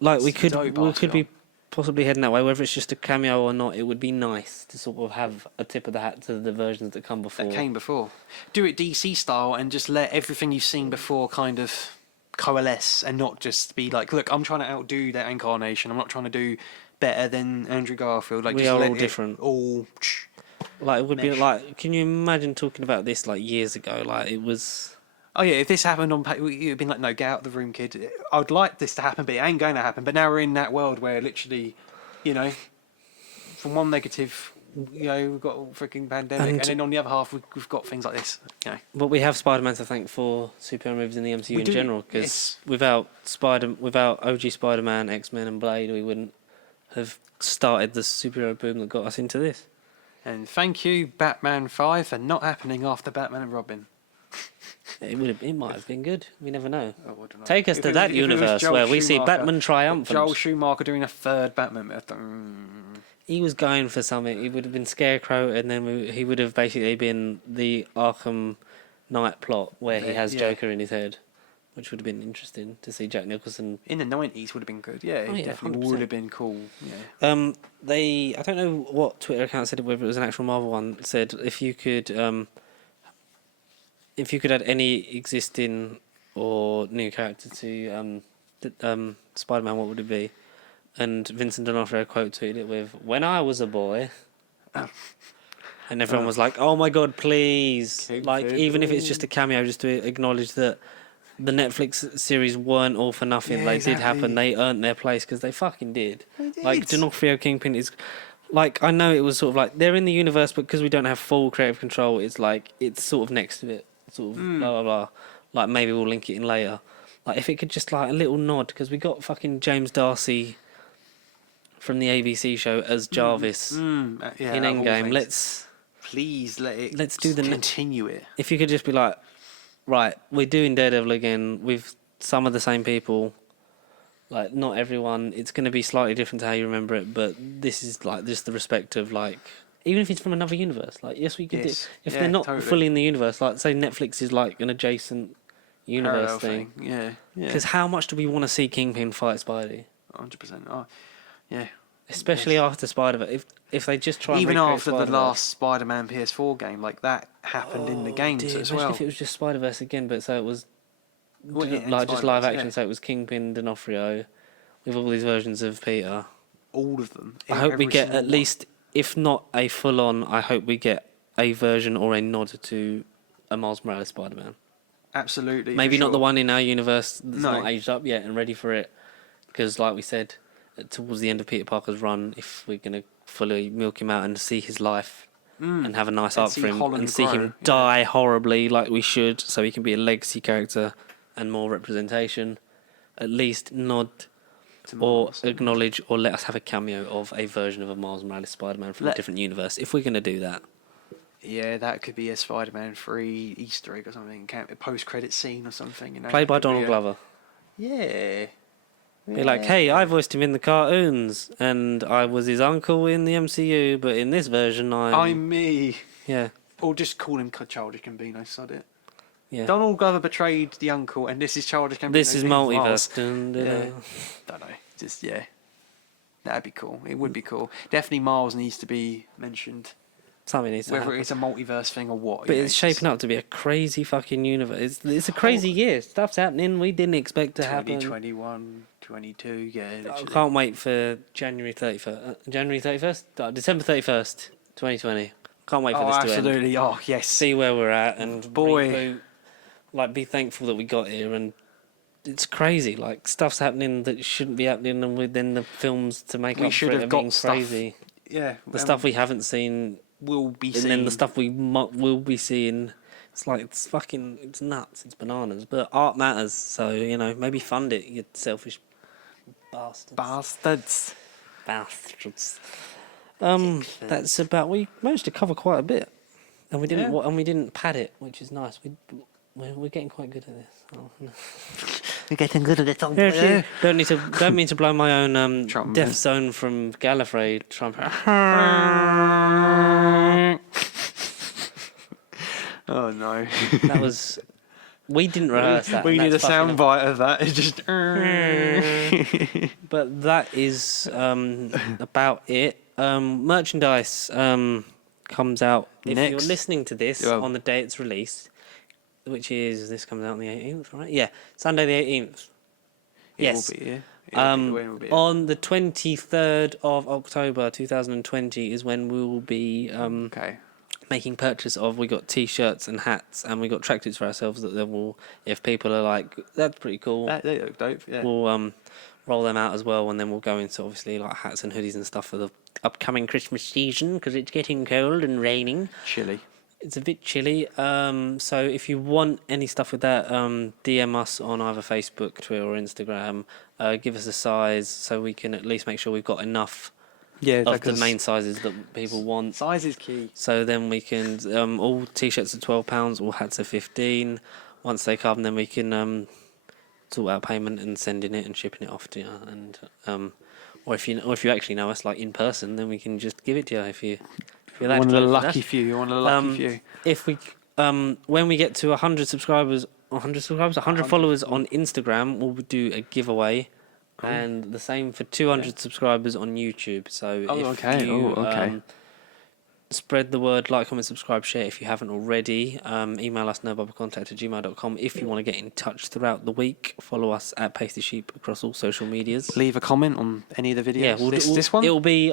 like we could be possibly heading that way. Whether it's just a cameo or not, it would be nice to sort of have a tip of the hat to the versions that come before. That came before. Do it DC style and just let everything you've seen before kind of coalesce and not just be like, look, I'm trying to outdo that incarnation. I'm not trying to do better than Andrew Garfield. Like, we just are let all different. All like, it would be like, can you imagine talking about this like years ago? Like, it was. Oh yeah, if this happened on paper, you'd been like, no, get out of the room, kid. I would like this to happen, but it ain't going to happen. But now we're in that world where literally, from one negative, we've got a freaking pandemic, and then on the other half, we've got things like this, But we have Spider-Man to thank for superhero movies in the MCU in general, because without OG Spider-Man, X-Men and Blade, we wouldn't have started the superhero boom that got us into this. And thank you, Batman 5, for not happening after Batman and Robin. It might have been good. We never know. Oh, I don't know. Take us to that universe where we see Batman triumphant. Joel Schumacher doing a third Batman. He was going for something. He would have been Scarecrow, and then he would have basically been the Arkham Knight plot where he has Joker in his head, which would have been interesting to see Jack Nicholson. In the 90s would have been good. Yeah, it definitely 100%. would have been cool. Yeah. I don't know what Twitter account said it, whether it was an actual Marvel one, said if you could add any existing or new character to Spider-Man, what would it be? And Vincent D'Onofrio quote tweeted it with, "When I was a boy," and everyone was like, "Oh my god, please!" Like, even if it's just a cameo, just to acknowledge that the Netflix series weren't all for nothing. They did happen. They earned their place because they fucking did. Like, D'Onofrio Kingpin is. Like, I know it was sort of like they're in the universe, but because we don't have full creative control, it's like it's sort of next to it. Sort of blah blah blah. Like, maybe we'll link it in later. Like, if it could just like a little nod, because we got fucking James Darcy from the ABC show as Jarvis in Endgame. Let's do the continue it. If you could just be like, right, we're doing Daredevil again with some of the same people. Like, not everyone. It's going to be slightly different to how you remember it, but this is like just the respect of like. Even if it's from another universe, like, yes, we could do. If they're not fully in the universe, like, say Netflix is like an adjacent universe thing. Yeah. Because how much do we want to see Kingpin fight Spidey? 100%. Oh, yeah. Especially after Spider-Verse. If they just try even and after the last Spider-Man PS4 game, like, that happened in the games as well. Especially if it was just Spider-Verse again, but so it was just live action, so it was Kingpin, D'Onofrio, with all these versions of Peter. All of them. I hope we get at least, if not a full-on, I hope we get a version or a nod to a Miles Morales Spider-Man. Absolutely. Maybe for not sure. the one in our universe that's No. not aged up yet and ready for it. Because, like we said, towards the end of Peter Parker's run, if we're going to fully milk him out and see his life and have a nice And arc see for him Holland and see grow, him yeah. die horribly like we should, so he can be a legacy character and more representation, at least nod To or Miles. acknowledge or let us have a cameo of a version of a Miles Morales Spider-Man from a different universe, if we're going to do that. Yeah, that could be a Spider-Man 3 Easter egg or something. A post-credit scene or something. You know, Played that by could be Donald Glover. Yeah. Be like, hey, I voiced him in the cartoons, and I was his uncle in the MCU, but in this version, I'm me. Yeah, Or just call him Childish Gambino, sod it. yeah. Donald Glover betrayed the uncle, and this is Childish Gambino. This is being Miles. multiverse. Dun, dun, Yeah. dun. Don't know. Just, yeah. That'd be cool. It would be cool. Definitely Miles needs to be mentioned. Something needs to Whether happen. it's a multiverse thing or what. But it's shaping up to be a crazy fucking universe. It's a crazy year. Stuff's happening we didn't expect to happen. 2021, 22, yeah. I Literally. can't wait for January 31st. January 31st? December 31st, 2020. Can't wait for this to end. Absolutely. Oh, yes. See where we're at and Boy. reboot. Like, be thankful that we got here. And it's crazy. Like, stuff's happening that shouldn't be happening, and within the films to make We up should for it have and got being stuff. crazy. Yeah. The stuff we haven't seen, will be and seen. then the stuff we will be seeing. It's like, it's nuts, it's bananas. But art matters, so, maybe fund it, you selfish bastards. Bastards. That's about, we managed to cover quite a bit. And we didn't, Yeah. and we didn't pad it, which is nice. We're getting quite good at this. Oh, no. We're getting good at it. Yeah. Don't mean to blow my own Trumpet. Death Zone from Gallifrey trumpet. Oh no. That was. We didn't rehearse that. We and need a that's fucking sound bite of that. It's just. But that is about it. Merchandise comes out if you're Next. listening to this Yeah. on the day it's released, which is this comes out on the 18th, right? Yeah, Sunday the 18th. Yes. It will be, yeah. When will be, yeah. On the 23rd of October 2020 is when we will be Okay. making purchase of. We got t-shirts and hats, and we got tracksuits for ourselves that then will, if people are like, that's pretty cool, They look dope. Yeah. we'll roll them out as well, and then we'll go into obviously like hats and hoodies and stuff for the upcoming Christmas season because it's getting cold and raining. Chilly. It's a bit chilly. So if you want any stuff with that, DM us on either Facebook, Twitter, or Instagram. Give us a size so we can at least make sure we've got enough Yeah. of the main sizes that people want. size is key. So then we can all t-shirts are £12, all hats are 15. Once they come, then we can sort out payment and sending it and shipping it off to you. And or if you actually know us like in person, then we can just give it to you if you're that One of the close with us. lucky few. One of the lucky few. If we when we get to 100 followers on Instagram, we'll do a giveaway. And the same for 200 subscribers on YouTube. So Oh, if okay. you Oh, okay. spread the word, like, comment, subscribe, share if you haven't already. Email us nobubblecontact@gmail.com if you want to get in touch throughout the week. Follow us at Pasty Sheep across all social medias. Leave a comment on any of the videos. Yeah, this one. It'll be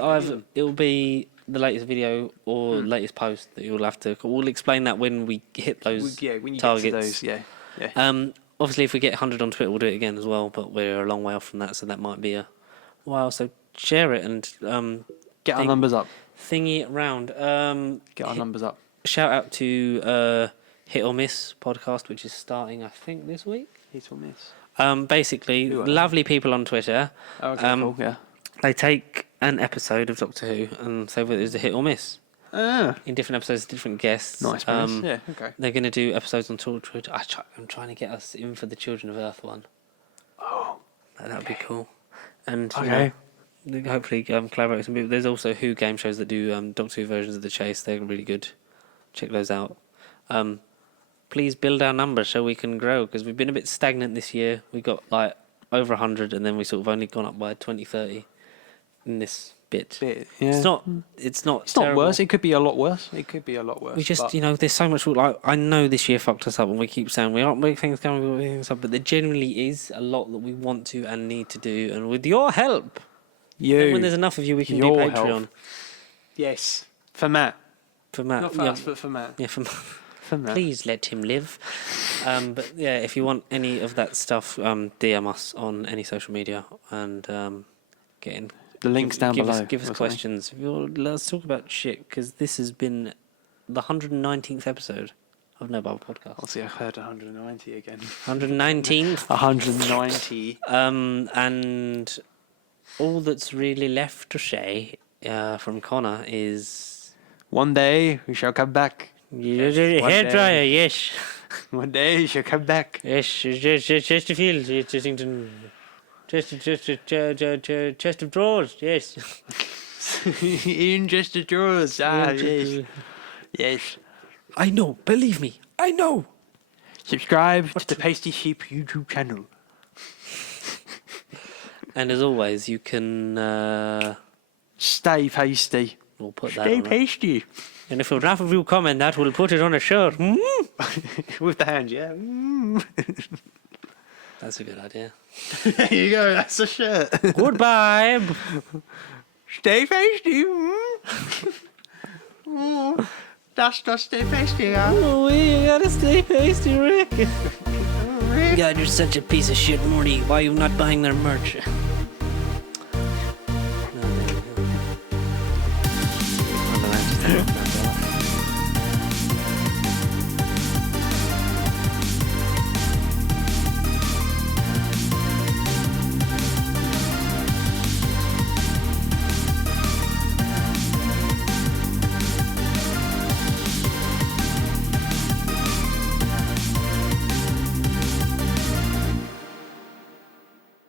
the latest video or latest post that you'll have to. We'll explain that when we hit those when you targets. get to those, yeah. Obviously, if we get 100 on Twitter, we'll do it again as well. But we're a long way off from that, so that might be a while. So share it and Get our numbers up. thingy it round. Get our numbers up. Shout out to Hit or Miss podcast, which is starting, I think, this week. Hit or miss. Basically, Who are they? lovely people on Twitter. Oh, okay, cool. Yeah. They take an episode of Doctor Who and say whether it's a hit or miss. In different episodes, different guests. Nice. Yeah. Okay. They're going to do episodes on Torchwood. I'm trying to get us in for the Children of Earth one. Oh. That'd be cool. And Okay. hopefully collaborate with some people. There's also Who game shows that do Doctor Who versions of The Chase. They're really good. Check those out. Please build our numbers so we can grow, because we've been a bit stagnant this year. We got like over 100 and then we sort of only gone up by 20, 30 in this bit. Yeah. It's not It's terrible. not worse. It could be a lot worse. We just, but, there's so much. Like, I know this year fucked us up, and we keep saying we aren't making things coming, we're making things up, but there genuinely is a lot that we want to and need to do, and with your help, and when there's enough of you, we can do your Patreon. help. Yes. For Matt. For Matt, Not for us, but for Matt. yeah, for Matt. Please let him live. But yeah, if you want any of that stuff, DM us on any social media and get in. The link's down below. Give us questions. Let's talk about shit, because this has been the 119th episode of No Bubble Podcast. Obviously, I heard 190 again. 119th. 190. And all that's really left to say from Connor is... One day we shall come back. Hair dryer, yes. One day we shall come back. Yes, Chesterfield, Chessington, chest of drawers, yes. In just the drawers. Yes. Yes. I know, believe me, I know. Subscribe to the Pasty Sheep YouTube channel. And as always, you can... Stay pasty. We'll put that Stay on pasty. And if enough of you comment that, we'll put it on a shirt. With the hand, yeah. That's a good idea. There you go, that's a shirt. Goodbye. Stay pasty. That's the stay pasty, huh? Oh, you gotta stay pasty, Rick. God, you're such a piece of shit, Morty. Why are you not buying their merch?